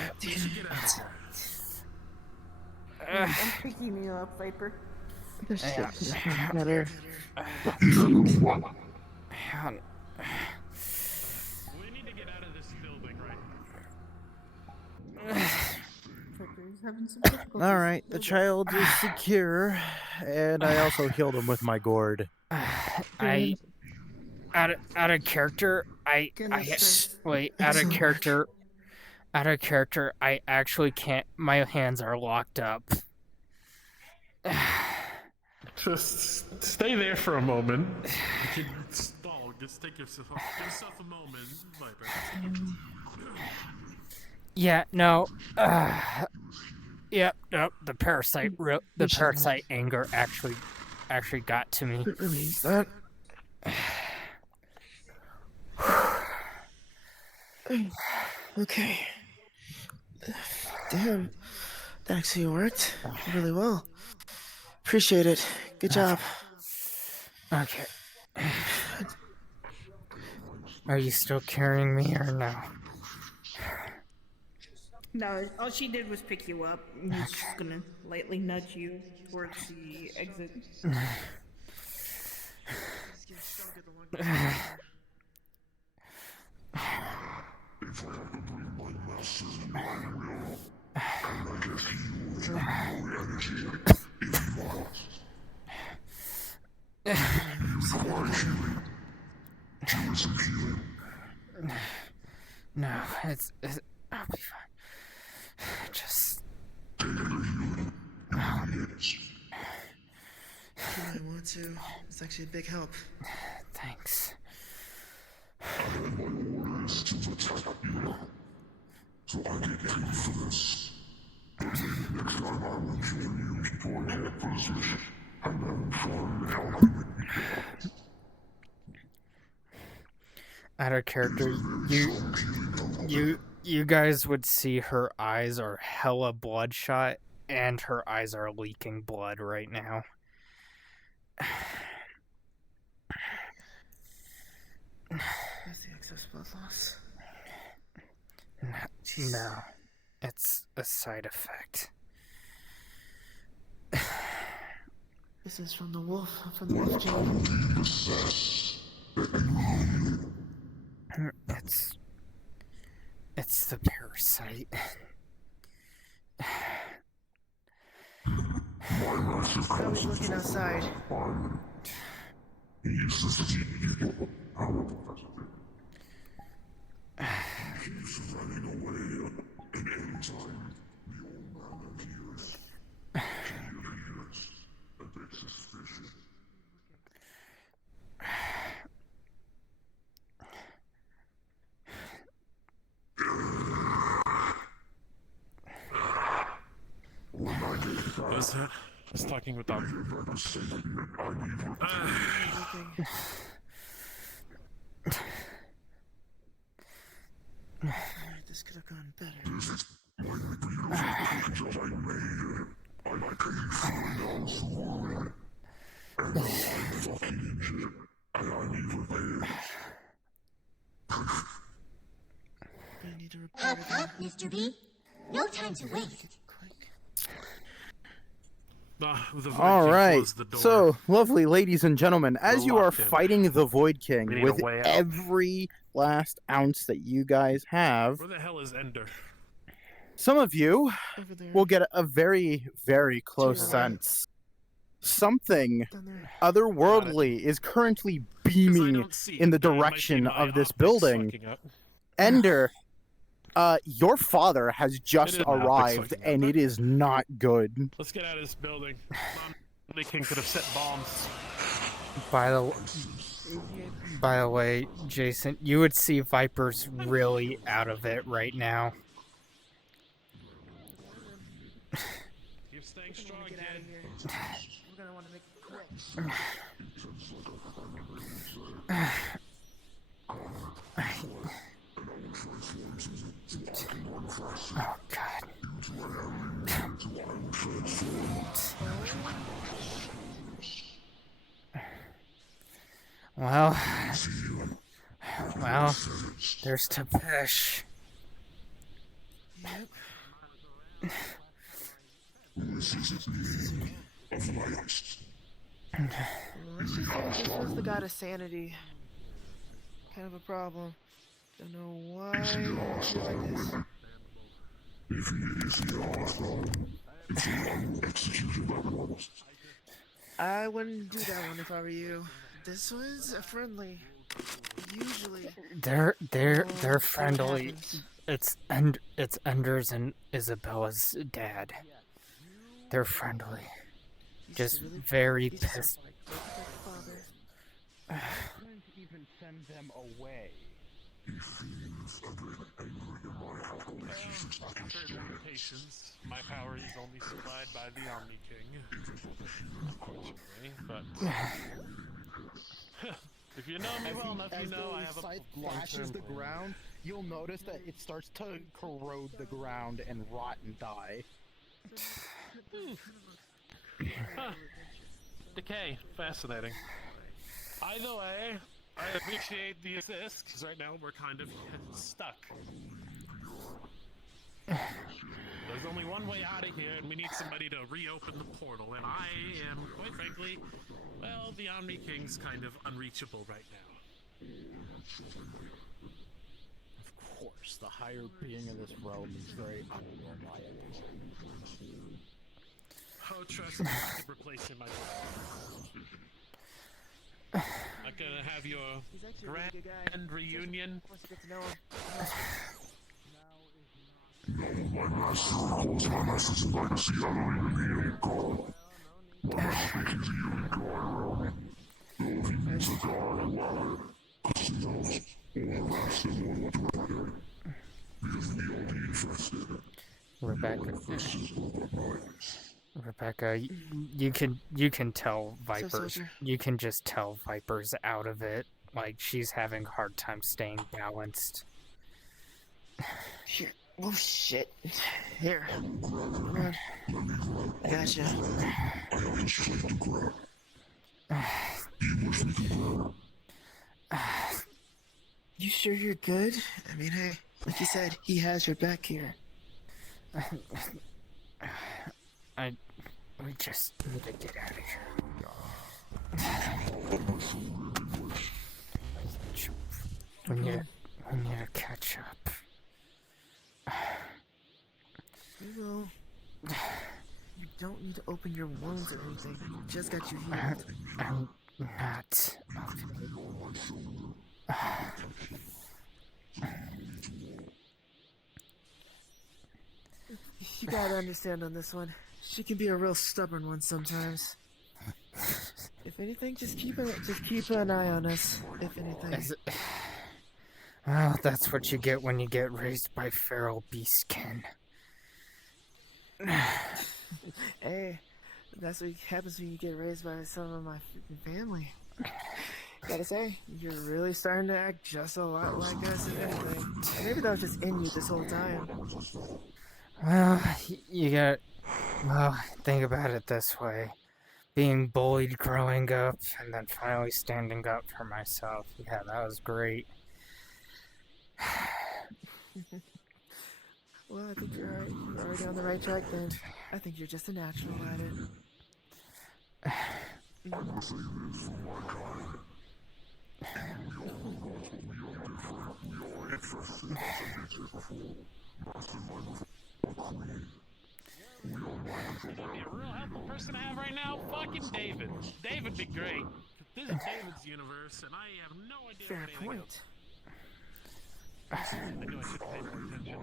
picking you up, Viper. This shit's better. Hang on. We need to get out of this building right Viper's having some difficulties. Alright, the child is secure, and I also healed him with my gourd. I out of character. Out of character. I actually can't. My hands are locked up. Just stay there for a moment. You can stall. Just take yourself a moment, Viper. Yeah, no. Yep, nope. The parasite anger actually got to me. Release that. Okay. Damn. That actually worked really well. Appreciate it. Good job. Okay. Are you still carrying me or no? No, all she did was pick you up. And she's just gonna lightly nudge you towards the exit. If I have to bring my master, I will. And I guess he will give me more energy if he wants. You provide healing. Do you some healing? No, it's I'll be fine. Just Take the healing. Yes. You might want to. It's actually a big help. thanks. I had my orders to protect you. So I get paid for this. But maybe next time I will join you people in that position. And then fun helping me. Out of character, you guys would see her eyes are hella bloodshot, and her eyes are leaking blood right now. That's the excess blood loss. No, it's a side effect. This is from the wolf gene. It's the parasite. I was looking outside. He uses the people. He's running away, and anytime the old man appears, he appears a bit suspicious. When I get back, Was that? I was talking with Doc. you better say that I need you. Looking. Alright, this could have gone better. This is my beautiful picture I made. I paid $4 for it. And now I'm fucking injured. And I need repairs. I need to repair Up, up, Mr. B. No time to waste. quick. The Void All King right. closed the door. So, lovely ladies and gentlemen, as you are locked in. fighting the Void We King need with a way out. every last ounce that you guys have, Where the hell is Ender? some of you Over there. will get a very, very close To your right. sense. Something Down there. otherworldly is currently 'Cause I beaming don't see in it, the but it might be direction my of this optics building. fucking up. Ender, your father has It just is my optics arrived, fucking up. and it is not good. Let's get out of this building. Void King could have set bombs. By the way, Jason, you would see Viper's really out of it right now. You're staying strong, Get out of kid. here. We're gonna want to make it quick. Oh God. Well, there's Tapesh. Yep. This is the end of life. Well, let's just say this was the god of sanity. Kind of a problem. Don't know why he feels like this. If he is the Arthur, if I will execute him at once. I wouldn't do that one if I were you. This one's a friendly. Usually. They're what friendly. happens. It's Ender's and Isabella's dad. They're friendly. just really- very he's just pissed. like father. Couldn't even send them away. Certain limitations. My power is only supplied by the Omni King. Unfortunately, but if you know me well enough, you know I have a scythe long-term lashes the plan. ground, you'll notice that it starts to corrode the ground and rot and die. Huh. Decay. Fascinating. Either way, I appreciate the assist, because right now we're kind of stuck. There's only one way out of here, and we need somebody to reopen the portal, and I am, quite frankly, well, the Omni King's kind of unreachable right now. Of course, the higher being of this realm is very unreliable. Oh, trust me, I could replace him, I will. I'm gonna have your He's actually a really good guy. grand reunion. Once you get to know him. No, my master calls my master's legacy. I don't even need any god. My master is a human god around me. Though if he meets a god, I allow it. Because he knows all harass him will want to replicate. Because we all be interested. Rebecca, This is what my nice. Rebecca, you can tell Vipers. Soldier? You can just tell Viper's out of it. Like she's having a hard time staying balanced. Here. Oh shit. Here. Come on. Gotcha. I have his strength to grab. He wish we could grab. You sure you're good? I mean, hey, like you said, he has your back here. We just need to get out of here. We need to catch up. You will. You don't need to open your wounds or anything. You just got you healed. I'm not. You gotta understand on this one. She can be a real stubborn one sometimes. If anything, just keep an eye on us. If anything. Well, that's what you get when you get raised by feral beastkin. Hey, that's what happens when you get raised by some of my family. Gotta say, you're really starting to act just a lot like us, if anything. Or maybe that was just in you this whole time. Well, well, think about it this way. Being bullied growing up and then finally standing up for myself. Yeah, that was great. Well, I think you're alright. You're already on the right track then. I think you're just a natural at it. Be a real helpful person to have right now? Fucking David. David'd be great. This is David's universe, and I have no idea Fair what anything point. else. I knew I should pay more attention.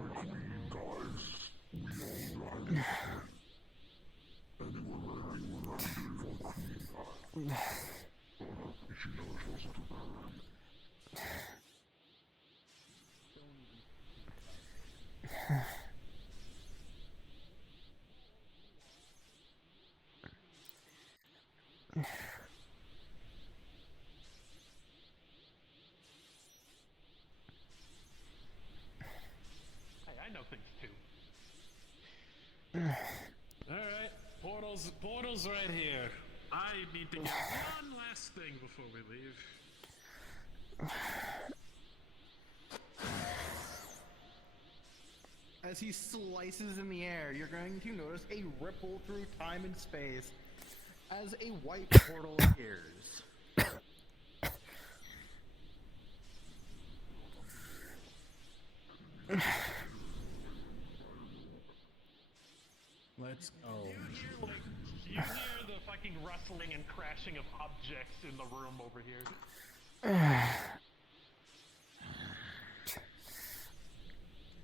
Hey, I know things too. Alright, portal's right here. I need to get one last thing before we leave. As he slices in the air, you're going to notice a ripple through time and space as a white portal appears. Let's go. You hear the fucking rustling and crashing of objects in the room over here.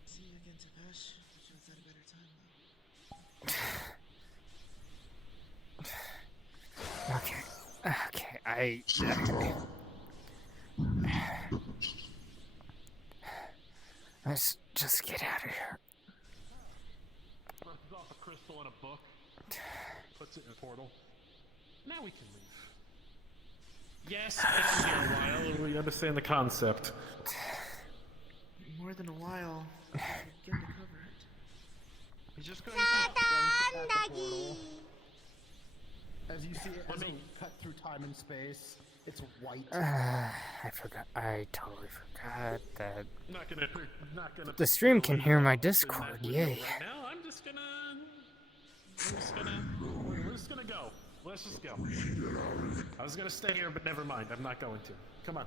See you again, Tapesh. Should've had a better time, though. Let's just get out of here. Brushes off a crystal in a book. Puts it in a portal. Now we can leave. Yes, it's been a while. We understand the concept. More than a while. Get to cover it. He's just going to point at the portal. As you see it, as it cut through time and space, it's white. I forgot. I totally forgot that Not gonna. the stream can hear my in that Discord. window Yay. Right now, we're just gonna go. Let's just go. I was gonna stay here, but never mind. I'm not going to. Come on.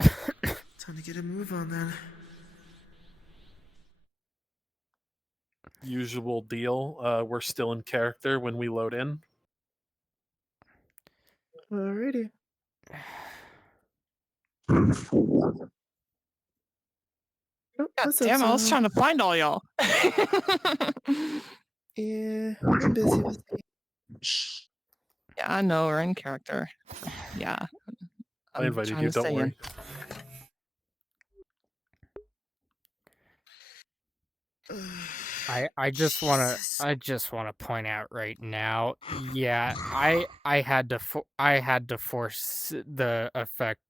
Alright. Time to get a move on then. Usual deal. We're still in character when we load in. Alrighty. Oh, God what's up, damn, I was Solo? trying to find all y'all. Yeah, I'm busy with Yeah, I know, we're in character. Yeah. I invited trying you, to don't stay in. worry. I just wanna point out right now. Yeah, I had to force the effect,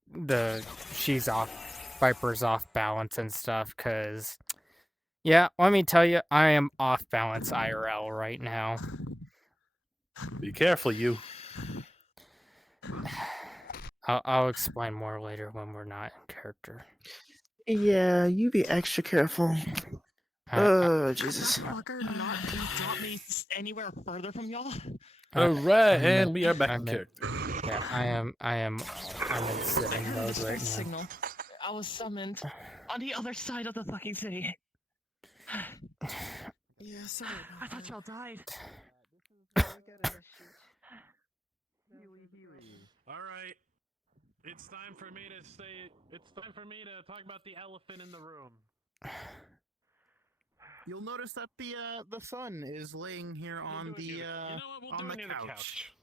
she's off, Viper's off balance and stuff, cause yeah, let me tell you, I am off balance IRL right now. Be careful, you. I'll explain more later when we're not in character. Yeah, you be extra careful. Oh, Jesus. Fucker not drop me anywhere further from y'all. Alright, and we are back in I'm character. Yeah, I'm in sitting mode right now. Signal. I was summoned on the other side of the fucking city. Yeah, sorry about I thought y'all died. Alright. It's time for me to say. It's time for me to talk about the elephant in the room. You'll notice that the sun is laying here on the you know what? We'll on do it the near the couch. couch.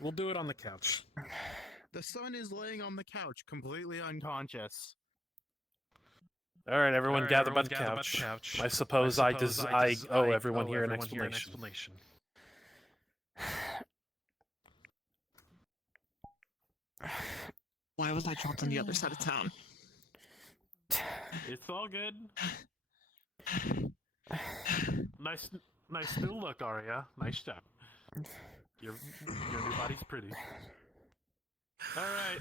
We'll do it on the couch. The sun is laying on the couch, completely unconscious. All right, everyone, gather by the couch. I suppose I owe everyone here an explanation. Why was I dropped on the other side of town? It's all good. Nice new look, Arya. Nice job. Your new body's pretty. All right.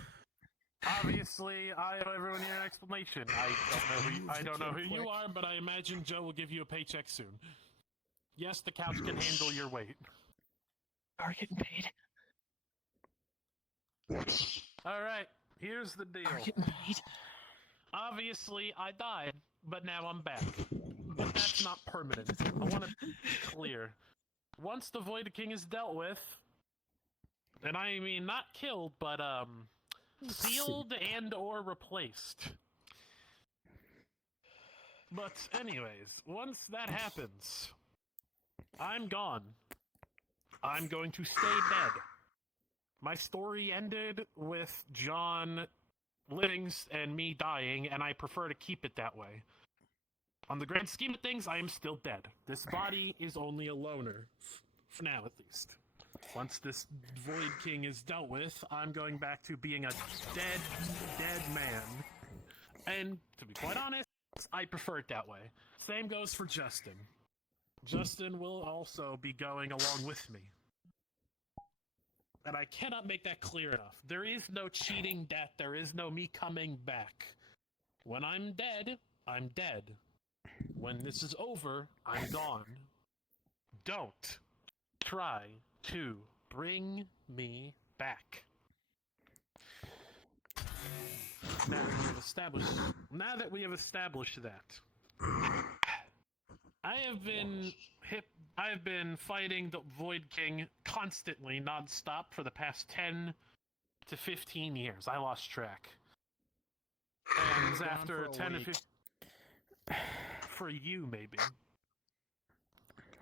Obviously, I owe everyone here an explanation. I don't know who you are, but I imagine Joe will give you a paycheck soon. Yes, the couch can handle your weight. Are getting paid? All right. Here's the deal. Are getting paid? Obviously, I died, but now I'm back. But that's not permanent. I want to be clear. Once the Void King is dealt with, and I mean not killed, but sealed and or replaced. But anyways, once that happens, I'm gone. I'm going to stay dead. My story ended with John living and me dying, and I prefer to keep it that way. On the grand scheme of things, I am still dead. This body is only a loner. For now, at least. Once this Void King is dealt with, I'm going back to being a dead man. And, to be quite honest, I prefer it that way. Same goes for Justin. Justin will also be going along with me. And I cannot make that clear enough. There is no cheating death. There is no me coming back. When I'm dead, I'm dead. When this is over, I'm gone. Don't try to bring me back. Now that we have established that, I have been fighting the Void King constantly, non-stop, for the past 10 to 15 years. I lost track. And after 10 to 15... For you, maybe.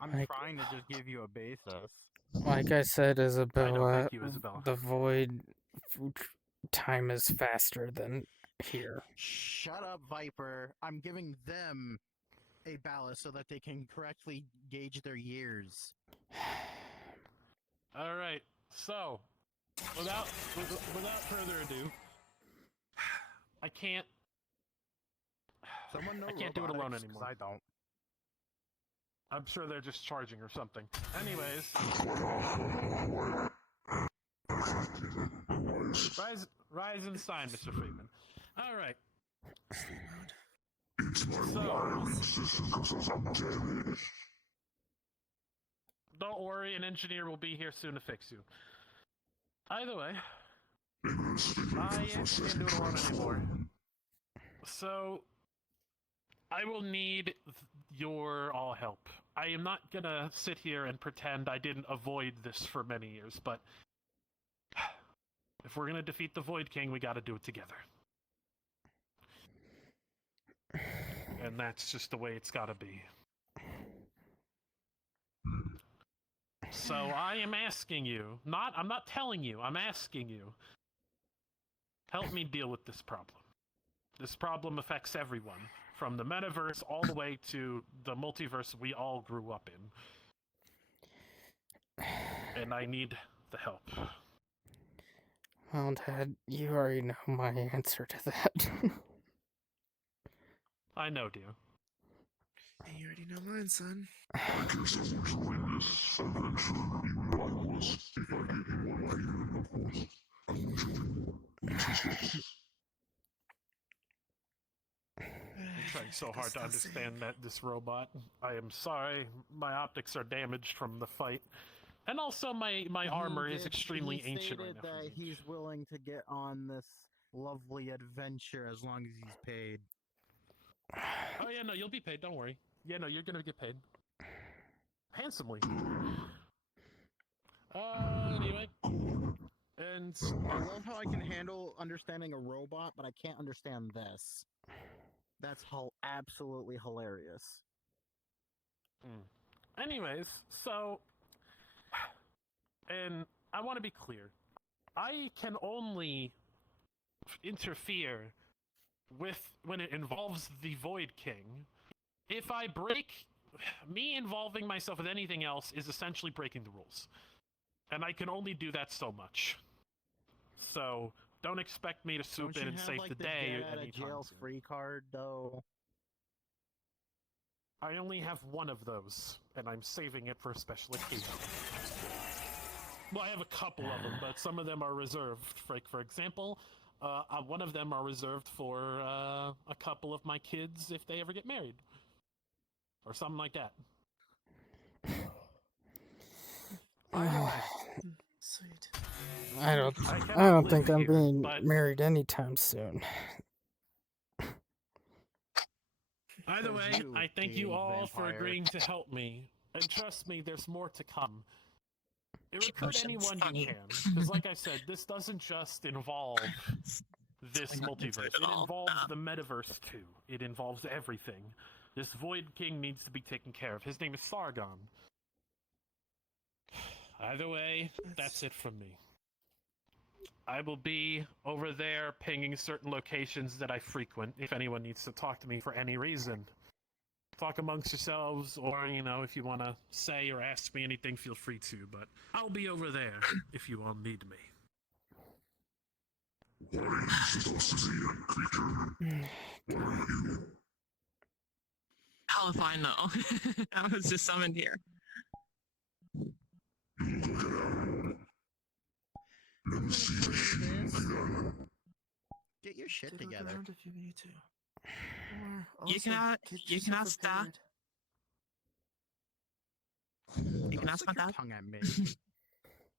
I'm trying to just give you a basis. Like I said, Isabella, thank you, Isabella. the void time is faster than here. Shut up, Viper. I'm giving them a ballast so that they can correctly gauge their years. All right. So, without further ado, I can't. Someone know I can't do it alone robotics, 'cause anymore. I don't. I'm sure they're just charging or something. Anyways, rise and sign, Mr. Freeman. All right. It's my So- wiring system because I'm damaged. Don't worry, an engineer will be here soon to fix you. Either way, I can't do it alone anymore. So, I will need your all help. I am not gonna sit here and pretend I didn't avoid this for many years, but if we're gonna defeat the Void King, we gotta do it together. And that's just the way it's gotta be. So I am asking you, I'm not telling you, I'm asking you, help me deal with this problem. This problem affects everyone, from the metaverse all the way to the multiverse we all grew up in. And I need the help. Well, Dad, you already know my answer to that. I know, dear. You already know mine, son. I guess I will join this adventure even if I was. If I get anyone right here in the force, I will join you. I'm trying so hard to understand this robot. I am sorry, my optics are damaged from the fight. And also my armor is extremely ancient right now. That he's willing to get on this lovely adventure as long as he's paid. Oh yeah, no, you'll be paid, don't worry. Yeah, no, you're gonna get paid. Handsomely. Anyway. And I love how I can handle understanding a robot, but I can't understand this. That's absolutely hilarious. Anyways, so... And I want to be clear. I can only interfere with when it involves the Void King. If I break... Me involving myself with anything else is essentially breaking the rules. And I can only do that so much. So, don't expect me to swoop in and save the day anytime soon. Free card, though. I only have one of those, and I'm saving it for a special occasion. Well, I have a couple of them, but some of them are reserved. For example, one of them are reserved for a couple of my kids if they ever get married. Or something like that. Sweet. I don't live think I'm here, being but- married anytime soon. Either way, you, I thank you big all for vampire. agreeing to help me. And trust me, there's more to come. Recruit Emotions, anyone funny. you can. Because like I said, this doesn't just involve this It's not multiverse. good It at all. involves the metaverse too. It involves everything. This Void King needs to be taken care of. His name is Sargon. Either way, that's it from me. I will be over there pinging certain locations that I frequent if anyone needs to talk to me for any reason. Talk amongst yourselves, or, you know, if you want to say or ask me anything, feel free to, but I'll be over there if you all need me. Why is it also the creature? Why are you? How if I know? I was just summoned here. You look like an animal. Let me see the shit together. Get your shit Take a look together. around if you need to. Or You also cannot- get you yourself cannot stop. prepared. You can ask my Stick your dad. tongue at me.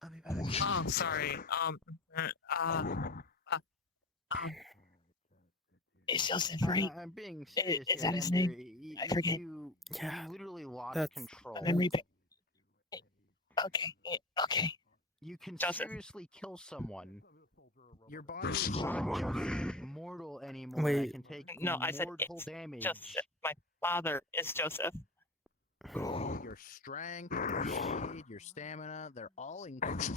I'll be back. Oh, sorry. It's Joseph, right? I'm being serious. Is that his Xander. name? I forget. You Yeah, literally lost that's- control. Memory. Okay. Okay. You can Joseph. seriously kill someone. Your body That's is not not right. just mortal anymore. Wait. That can take No, I said mortal it's damage. Joseph. My father is Joseph. No, Your your strength, your speed, your stamina, they're all increased.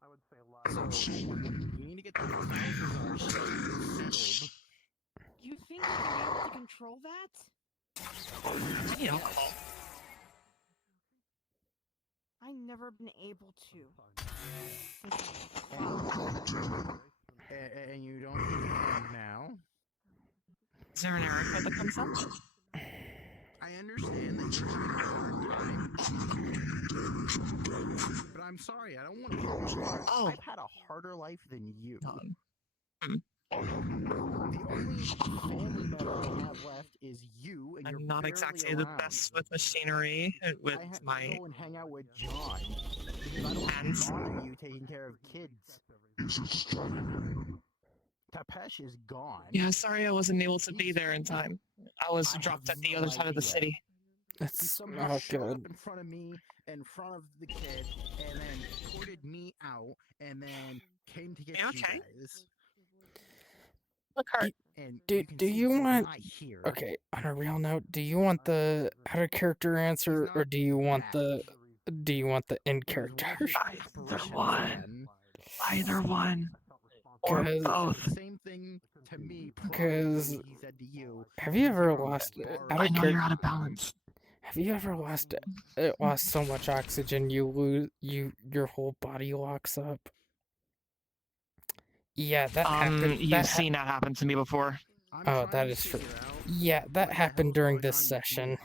I would say less. So you need to get those health settled. You think you're gonna be able to control that? You know, I've never been able to. And you don't think now. is there an error code that comes up? I understand that you're having a hard time. But I'm sorry, I don't want to call you hard. Oh. I've had a harder life than you. Hmm. The only family member I have left is you, and you're I'm not barely exactly the around. best with machinery, with I have my to go and hang out with John because I don't hands. want you taking care of kids. Tapesh is gone. Yeah, sorry I wasn't able to be there in time. I was I dropped have at the no other side of the idea. city. He It's somehow not showed good. up in front of me, in front of the kid, and then ported me out, and then came to get Yeah, you okay. guys. Look, Hart. And Do you can do see you he's want? not here. Okay, on a real note, do you want the out of character answer or do you want the in It was character? one of his Either aspirations one. then. Either one. Or Because- He said both. the same thing to me. Because- Probably he said to you. Have you ever From lost bars. out I of know you're character? out of balance. Have you ever lost so much oxygen your whole body locks up? Yeah, that happened. You've seen that happen to me before. I'm Oh, trying that to is true. figure out Yeah, that what the happened hell's during going this on with session. you.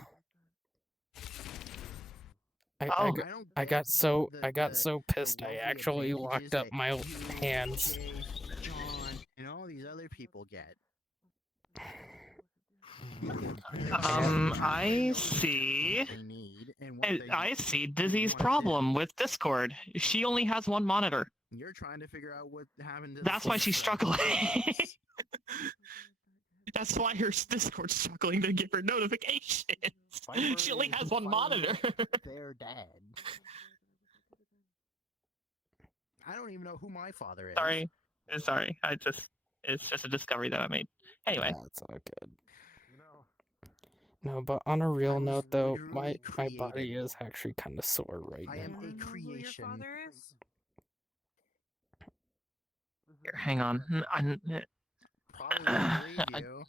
I Oh. got so the pissed I lovely actually advantages locked up that my you, hands. Jay, John, and all these other people get. I see. They need and what they I see Dizzy's wanna do. problem with Discord. She only has one monitor. You're trying to figure out what happened to. That's why she's struggling. struggling. That's why her Discord's struggling to give her notifications. She only has one monitor. They're dead. I don't even know who my father is. Sorry. It's just a discovery that I made. Anyway, That's all good. You know, No, but on a real was note though, literally my body created. is actually kind of sore right I now. am Wanna a know who your creation. father is? here, hang on. Probably believe you.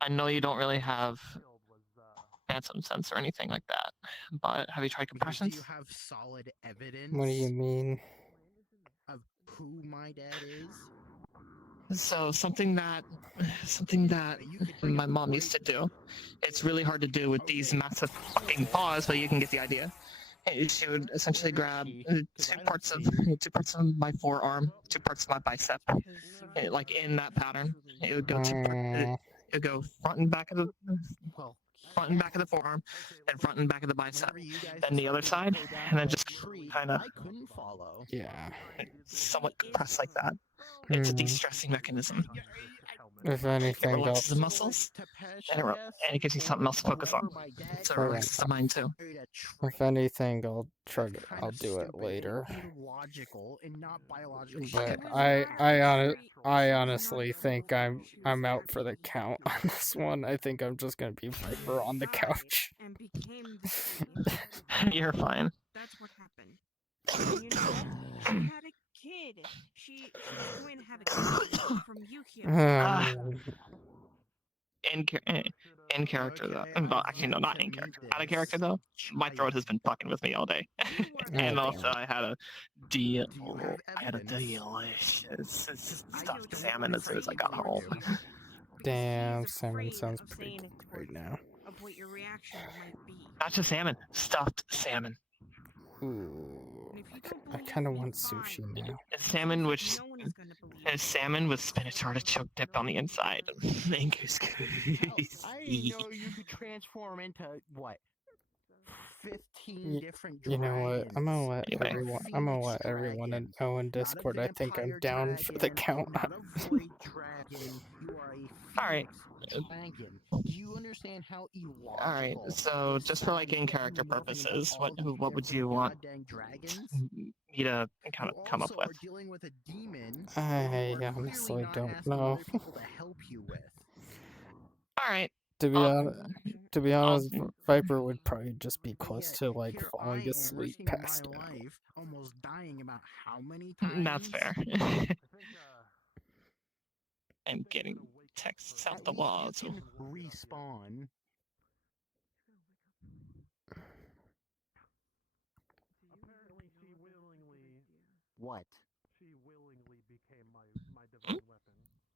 I know you don't really have phantom sense or anything like that, but have you tried Because do compressions? you have solid evidence What do you mean? of who my dad is? So something that my mom used to do. It's really hard to do with these massive fucking paws, but you can get the idea. She would essentially grab two parts of my forearm, 2 parts of my bicep, like in that pattern. It would go it would go front and back of the Well, forearm, and front and back of the bicep, whenever you guys then the other decided side, to go down and then that just tree, kinda- I couldn't follow. Yeah. somewhat compressed like that. It's a Hmm. de-stressing mechanism. If It anything, relaxes the I'll, muscles, Tapesh, and it gives you something else to focus on. So it relaxes the mind too. if anything, I'll do it later. Illogical and not biological. But Okay. I honestly think I'm out for the count on this one. I think I'm just gonna be Viper on the couch. And became the same. You're fine. That's what happened. And you know, she had a kid. She was going to have a kid from you here. In character though. Well, actually no, not in character. Out of character though. My throat has been fucking with me all day. And also I had a delicious stuffed salmon as soon as I got home. Damn, salmon sounds pretty good right now. Of what your reaction might be. Not just salmon, stuffed salmon. Ooh, And if you don't I believe kind of me, want fine. sushi now. It's salmon with No one is gonna believe it's salmon with spinach artichoke dip on the inside. And couscous. I didn't know you could transform into what? 15 different You know what? I'm gonna let Anyway. everyone know in Discord. I think I'm down for the count. Not a void dragon. You are a Alright. dragon. Do you understand how illogical? Alright, so just for like in character purposes, what would you want goddamn dragons? me to kind of come up Also with? are dealing with a demon. I who are honestly clearly not don't asking know. other people to help you with. Alright, To be honest, Viper would probably just be But close yet, to like here I falling am asleep, risking passed my out. life, almost dying about how many times? That's fair. I think, I'm getting texts At out the least wall. you So. can respawn. apparently she willingly What? became my divine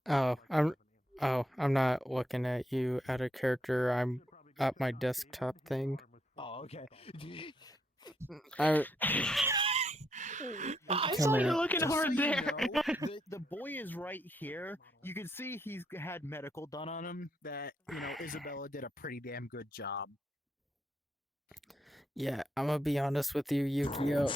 weapon. Oh, I'm not looking at you at a character. I'm at my desktop thing. Oh, okay. I I come saw you here. looking Just so hard you there. know, the boy is right here. You can see he's had medical done on him. That Isabella did a pretty damn good job. Yeah, I'm gonna be honest with you, Yukio.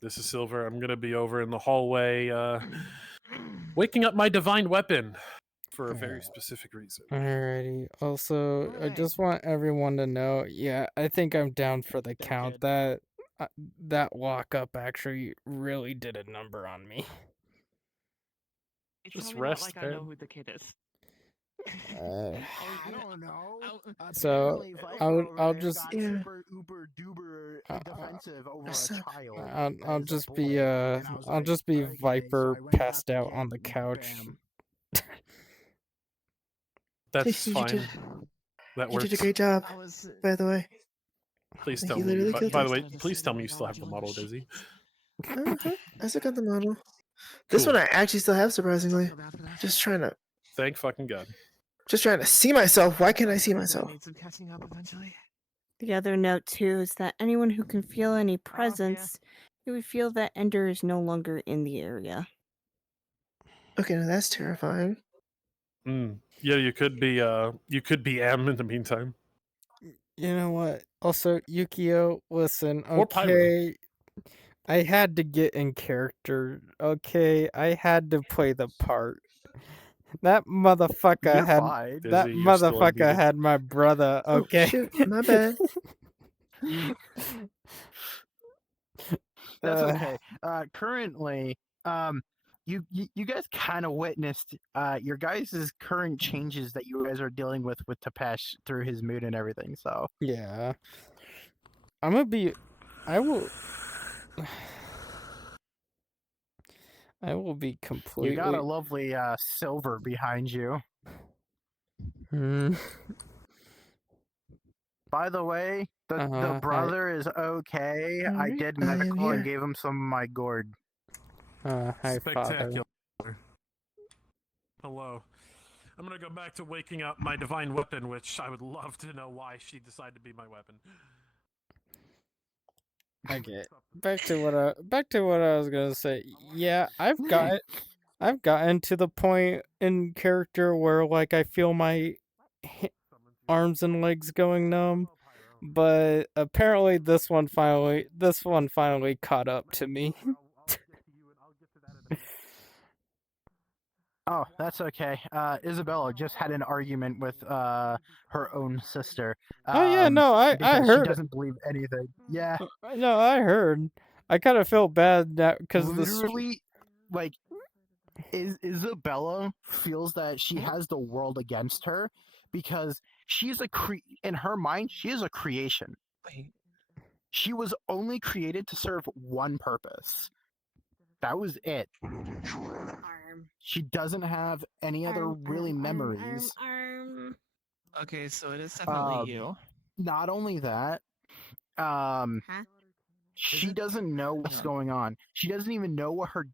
This is Silver. I'm gonna be over in the hallway, waking up my divine weapon for a very specific reason. Alrighty. Also, I just want everyone to know. Yeah, I think I'm down for the count. That walk up actually really did a number on me. Just Tell me that rest, like I know man. who the kid is. I don't know. So Apparently, Viper I'll over there just got super uber duper defensive over a child. I'll that is a just boy, be and I was I'll like, just be okay, so Viper I went and got passed the out kid, on the couch. bam. That's You fine. did- That You works. did a great job, by the way. Please Like, tell you me. literally By, killed by it. the way, please tell me you still have the model, Dizzy. I still got the model. This Cool. one I actually still have, surprisingly. Just trying Thank to see myself. Why can't I see myself? Need some catching up eventually. The other note too is that anyone who can feel any presence, you would feel that Ender is no longer in the area. Okay, now that's terrifying. Yeah, you could be M in the meantime. You know what? Also, Yukio, listen, Or Pyro. okay. I had to get in character. Okay, I had to play the part. That motherfucker You're had fine. that Dizzy, you're still motherfucker unmuted. had my brother. Oh, Okay. shoot, my bad. That's okay. Currently, you guys kind of witnessed your guys' current changes that you guys are dealing with Tepesh through his mood and everything. So Yeah. I'm gonna be. I will. I will be completely. you got a lovely Silver behind you. By the way, the brother is okay. I Alright, did I am medical and here. gave him some of my gourd. Hi, father. Spectacular. Hello. I'm gonna go back to waking up my divine weapon, which I would love to know why she decided to be my weapon. Okay. Back to what I was gonna say. Yeah, I've gotten to the point in character where like I feel my arms and legs going numb, but apparently this one finally caught up to me. Oh, that's okay. Isabella just had an argument with her own sister. Oh yeah, no, I because heard. She doesn't believe anything. Yeah. No, I heard. I kind of felt bad that because literally, like, Isabella feels that she has the world against her because she's in her mind, she is a creation. She was only created to serve one purpose. That was it. She doesn't have any other really memories. Okay, so it is definitely you. Not only that, she doesn't know what's going on. She doesn't even know what her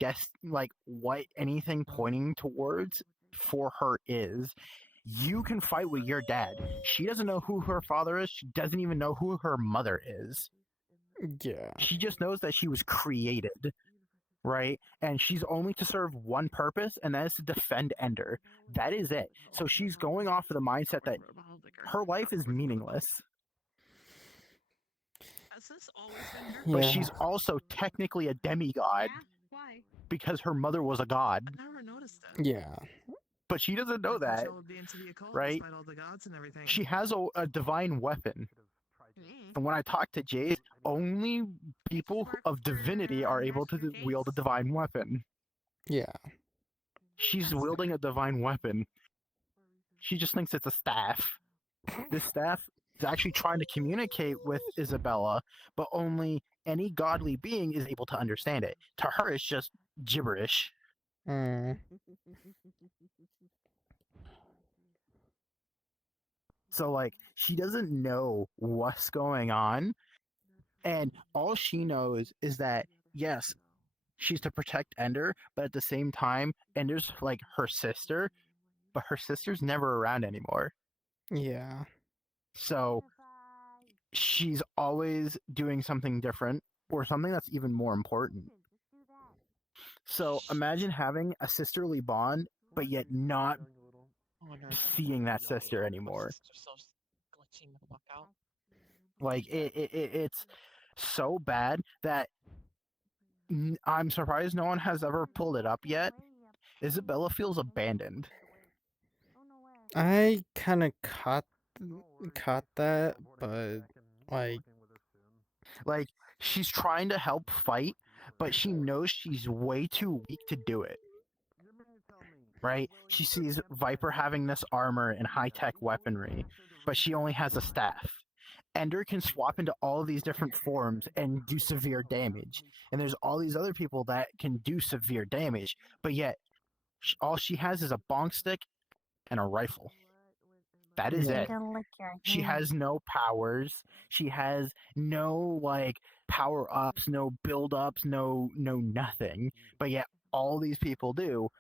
what anything pointing towards for her is. You can fight with your dad. She doesn't know who her father is. She doesn't even know who her mother is. Yeah. She just knows that she was created, right? And she's only to serve one purpose, and that is to defend Ender. That is it. So she's going off of the mindset that her life is meaningless. Has this always been her? But she's also technically a demigod Why? because her mother was a god. I never noticed that. Yeah. But she doesn't know that, She'll be into the occult right? despite all the gods and everything. She has a divine weapon. And when I talk to Jade, only people of divinity are able to wield a divine weapon. Yeah. She's wielding a divine weapon. She just thinks it's a staff. This staff is actually trying to communicate with Isabella, but only any godly being is able to understand it. To her, it's just gibberish. Mm. So, like, she doesn't know what's going on, and all she knows is that, yes, she's to protect Ender, but at the same time, Ender's, like, her sister, but her sister's never around anymore. Yeah. So, she's always doing something different, or something that's even more important. So, imagine having a sisterly bond, but yet not seeing that sister anymore. Like, it's so bad that I'm surprised no one has ever pulled it up yet. Isabella feels abandoned. I kind of caught that, but like she's trying to help fight, but she knows she's way too weak to do it. Right? She sees Viper having this armor and high-tech weaponry, but she only has a staff. Ender can swap into all of these different forms and do severe damage. And there's all these other people that can do severe damage, but yet all she has is a bonk stick and a rifle. That is it. She has no powers. She has no, like, power-ups, no build-ups, no nothing. But yet all these people do.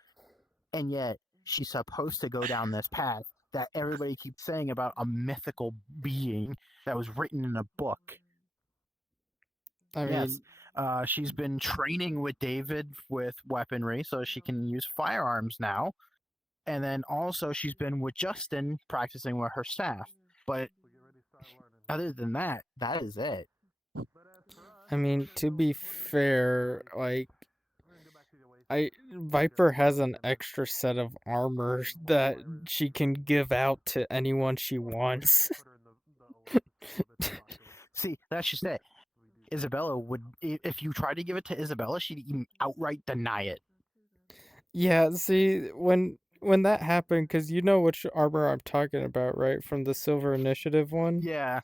And yet she's supposed to go down this path that everybody keeps saying about a mythical being that was written in a book. I mean, yes, she's been training with David with weaponry so she can use firearms now. And then also she's been with Justin practicing with her staff. But other than that, that is it. I mean, to be fair, like, Viper has an extra set of armor that she can give out to anyone she wants. See, that's just it. Isabella would, if you try to give it to Isabella, she'd even outright deny it. Yeah, see, when that happened, because you know which armor I'm talking about, right? From the Silver Initiative one? Yeah.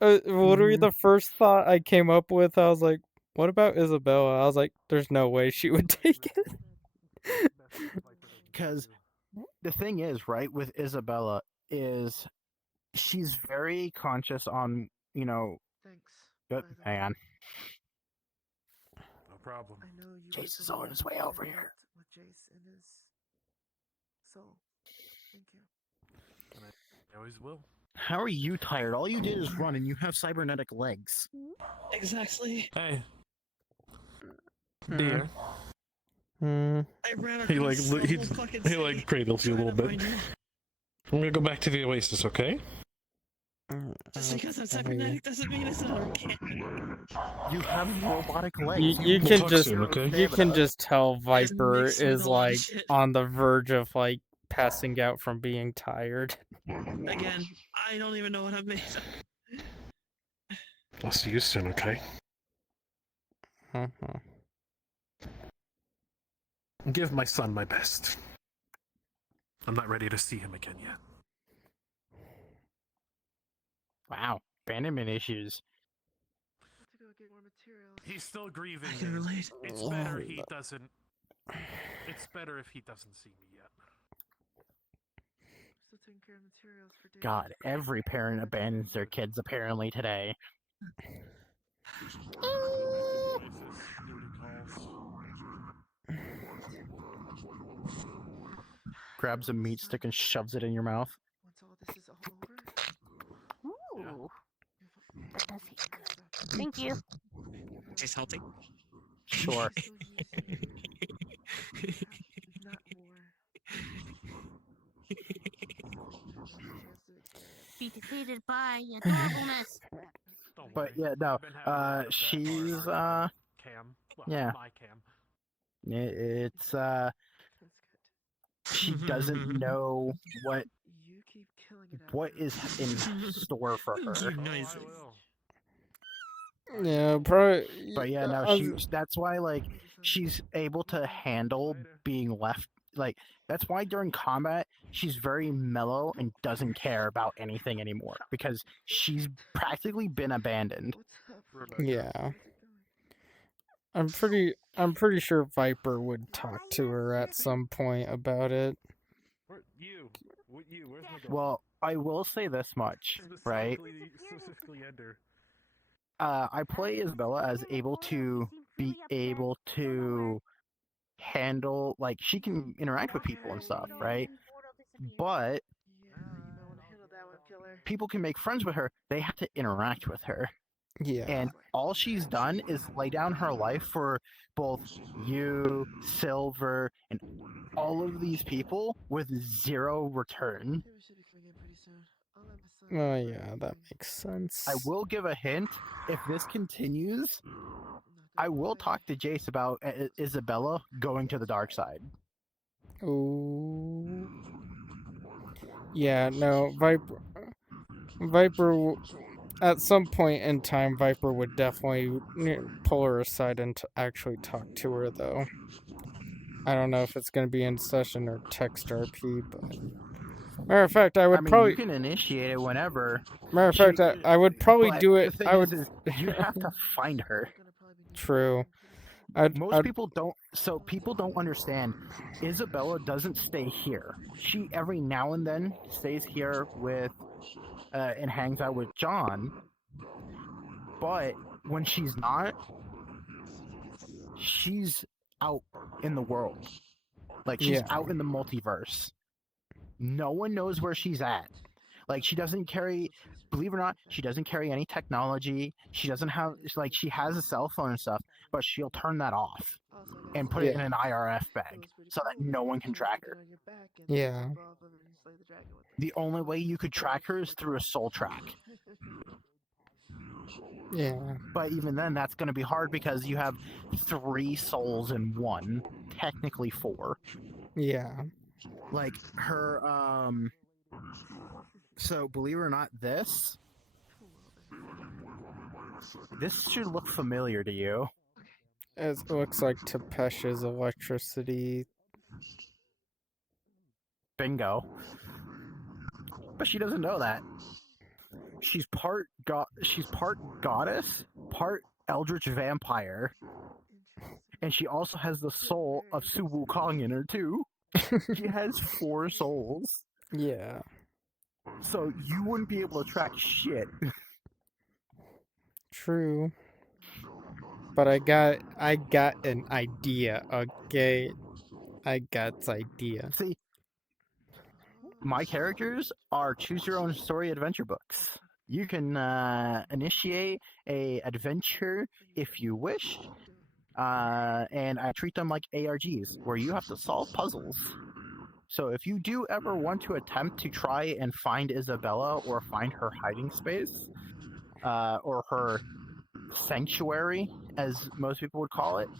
Literally the first thought I came up with, I was like, what about Isabella? I was like, there's no way she would take it. Because the thing is, right, with Isabella, is she's very conscious on, you know... Thanks. Hang on. No problem. Jace is on his way over here. With Jace and his soul. Thank you. And I always will. How are you tired? All you did is run and you have cybernetic legs. Exactly. Hey. Dear. I ran across He like cradles you a little bit. I'm gonna go back to the Oasis, okay? Just because I'm cybernetic doesn't mean it's not okay. You have robotic legs. You We'll can talk just soon, okay? you can just tell Viper mixed with is a lot of like shit. on the verge of like passing out from being tired. Again, I don't even know what I've made. I'll see you soon, okay? Give my son my best. I'm not ready to see him again yet. Wow, abandonment issues. He's still grieving. I can relate. It's better he doesn't. It's better if he doesn't see me yet. Still taking care of materials for David. God, every parent abandons their kids apparently today. Grabs a meat stick and shoves it in your mouth. Once all this is all over. Ooh. That does taste good. Thank you. She's healthy. Sure. Not more. Be defeated by adorableness. But yeah, no. She's Cam. Well, yeah. My Cam. It's she doesn't know what is in store for her. Yeah, probably. But yeah, no, that's why like she's able to handle being left. Like that's why during combat she's very mellow and doesn't care about anything anymore because she's practically been abandoned. Yeah. I'm pretty sure Viper would talk to her at some point about it. Well, I will say this much, right? I play Isabella as able to be able to handle, like, she can interact with people and stuff, right? But people can make friends with her. They have to interact with her. Yeah. And all she's done is lay down her life for both you, Silver, and all of these people with zero return. Oh yeah, that makes sense. I will give a hint. If this continues, I will talk to Jace about Isabella going to the dark side. Oh. Yeah, no, Viper, at some point in time, Viper would definitely pull her aside and actually talk to her, though. I don't know if it's going to be in session or text RP, but... Matter of fact, I would probably... you can initiate it whenever. Matter of fact, I would probably do it... The thing is, you have to find her. True. Most people don't... So, people don't understand. Isabella doesn't stay here. She, every now and then, stays here with... and hangs out with John. But, when she's not... She's out in the world. Like, she's out in the multiverse. No one knows where she's at. Like, she doesn't carry, believe it or not, she doesn't carry any technology. She doesn't have, like, she has a cell phone and stuff, but she'll turn that off and put it in an IRF bag so that no one can track her. Yeah. The only way you could track her is through a soul track. Yeah. But even then, that's going to be hard because you have 3 souls in one, technically 4. Yeah. Like, her, so, believe it or not, this should look familiar to you. It looks like Tepesh's electricity. Bingo. But she doesn't know that. She's part goddess, part eldritch vampire. And she also has the soul of Su Wukong in her, too. She has 4 souls. Yeah. So you wouldn't be able to track shit. True. But I got an idea, okay? I got an idea. See, my characters are choose your own story adventure books. You can initiate a adventure if you wish. And I treat them like ARGs, where you have to solve puzzles. So if you do ever want to attempt to try and find Isabella or find her hiding space, or her sanctuary, as most people would call it,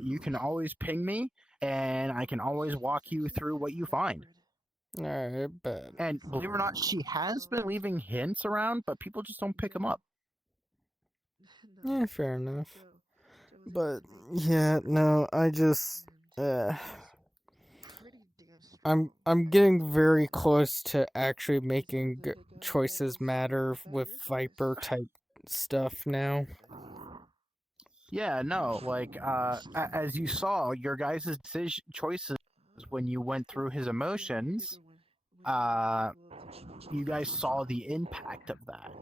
you can always ping me, and I can always walk you through what you find. Alright, bet. And believe it or not, she has been leaving hints around, but people just don't pick them up. Yeah, fair enough. But yeah, no, I just I'm getting very close to actually making choices matter with Viper type stuff now. Yeah, no, like as you saw, your guys' choices when you went through his emotions, you guys saw the impact of that.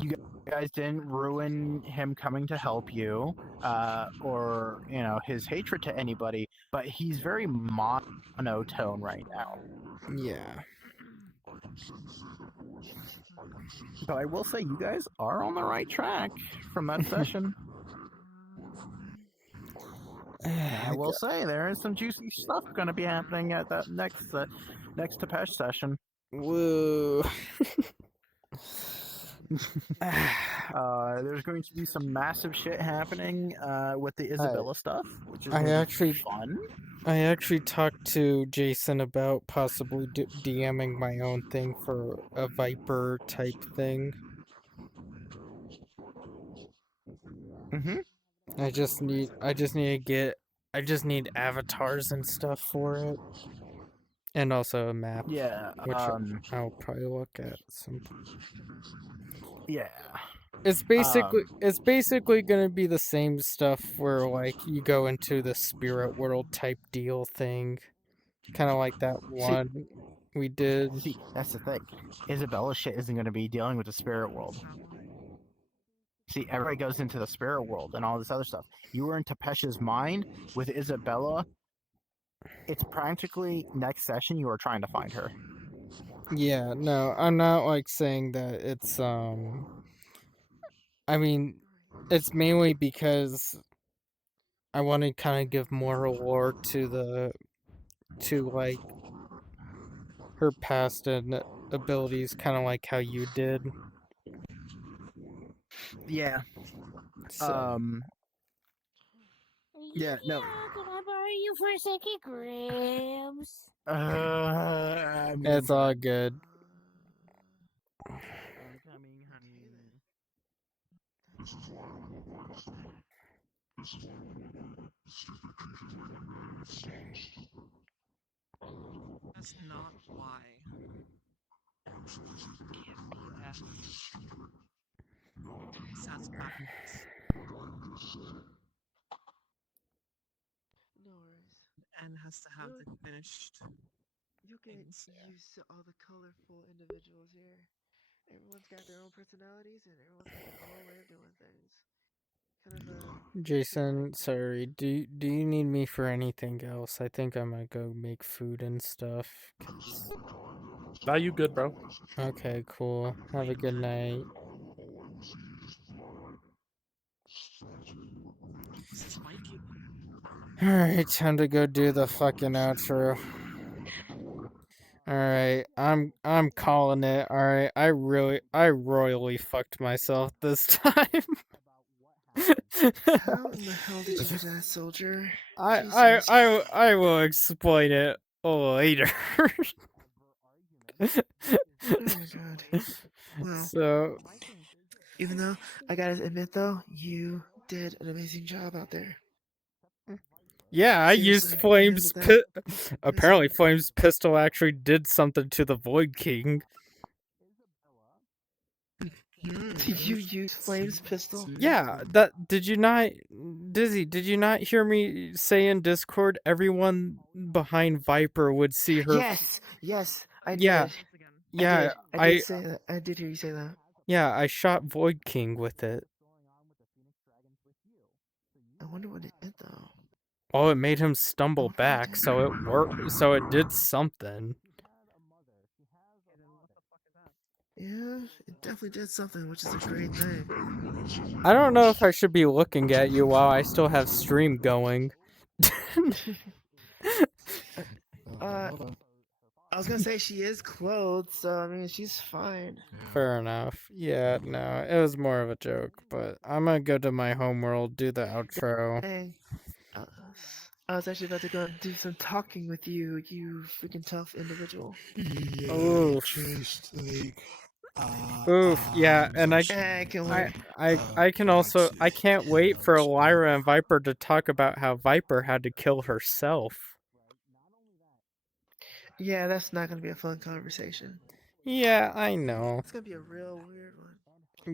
You guys didn't ruin him coming to help you, or, you know, his hatred to anybody, but he's very monotone right now. Yeah. But I will say, you guys are on the right track from that session. I will say, there is some juicy stuff going to be happening at that next Tepesh session. Woo. There's going to be some massive shit happening with the Isabella stuff, which is fun. I actually talked to Jason about possibly DMing my own thing for a Viper type thing. I just need avatars and stuff for it. And also a map. Yeah, Which I'll probably look at some. Yeah. It's basically gonna be the same stuff where like you go into the spirit world type deal thing. Kinda like that one we did. See, that's the thing. Isabella's shit isn't gonna be dealing with the spirit world. See, everybody goes into the spirit world and all this other stuff. You were in Tepesh's mind with Isabella. It's practically next session you are trying to find her. Yeah, no, I'm not like saying that it's I mean, it's mainly because I want to kind of give more reward to like her past and abilities, kind of like how you did. Yeah. So. Yeah, no. Can I borrow you for a second, Grams? It's all good. This is why I won't avoid this thing. This is why I won't avoid it. Stupid creatures like a man. It's so stupid. That's not why. I'm so stupid. It's stupid. Not Sounds backwards. what I'm just saying. No worries. And has to have the finished. You'll get used to all the colorful individuals here. Everyone's got their own personalities and everyone's got their own way of doing things. Kind of Jason, sorry. Do you need me for anything else? I think I might go make food and stuff. Nah, you good, bro. Okay, cool. Have a good night. Alright, time to go do the fucking outro. Alright, I'm calling it. Alright, I royally fucked myself this time. How in the hell did you do that, soldier? I will explain it later. Oh my god. Well, So, even though I gotta admit though, you did an amazing job out there. yeah, I used Seriously, Flame's I handled that apparently Flame's pistol actually did something to the Void King. Did you use Flame's pistol? Yeah, did you not hear me say in Discord everyone behind Viper would see her? Yes, I did. Yeah. Yeah, I did say that. I did hear you say that. Yeah, I shot Void King with it. I wonder what it did though. Oh, it made him stumble back, so it worked. So it did something. Yeah, it definitely did something, which is a great thing. I don't know if I should be looking at you while I still have stream going. I was gonna say she is clothed, so I mean she's fine. Fair enough. Yeah, no, it was more of a joke, but I'm gonna go to my homeworld, do the outro. Hey, I was actually about to go and do some talking with you, you freaking tough individual. Oof. Oof, yeah, and I can also, I can't wait for Lyra and Viper to talk about how Viper had to kill herself. Yeah, that's not gonna be a fun conversation. Yeah, I know. It's gonna be a real weird one.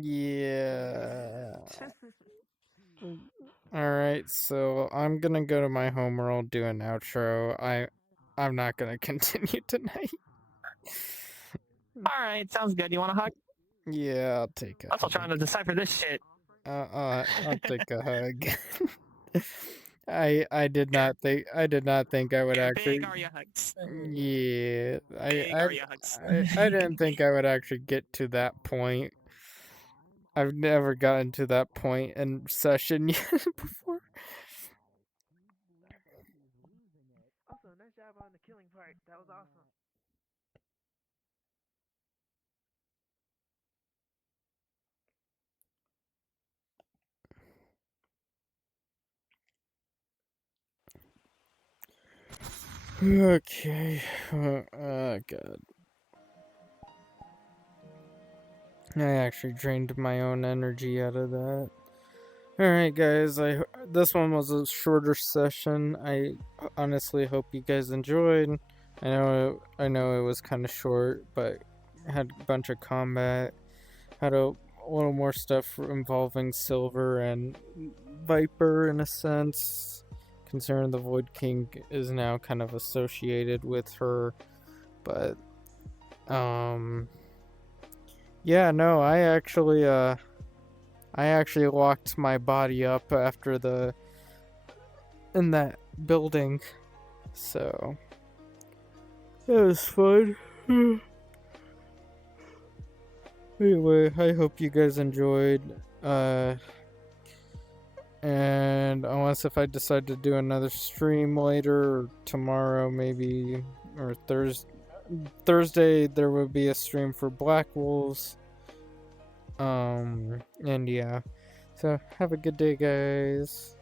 Yeah. Alright, so I'm gonna go to my homeworld, do an outro. I'm not gonna continue tonight. Alright, sounds good. You want a hug? Yeah, I'll take it. I'm still trying to decipher this shit. I'll take a hug. I did not think I would actually. Big are your hugs. Yeah, Big are your hugs. I didn't think I would actually get to that point. I've never gotten to that point in session yet before. Also, nice job on the killing part. That was awesome. Okay. God. I actually drained my own energy out of that. Alright, guys, this one was a shorter session. I honestly hope you guys enjoyed. I know it was kind of short, but had a bunch of combat. Had a little more stuff involving Silver and Viper in a sense, considering the Void King is now kind of associated with her. But yeah, no, I actually locked my body up in that building, so it was fun. Anyway, I hope you guys enjoyed, and unless if I decide to do another stream later, or tomorrow maybe, or Thursday there will be a stream for Black Wolves. And yeah, so have a good day, guys.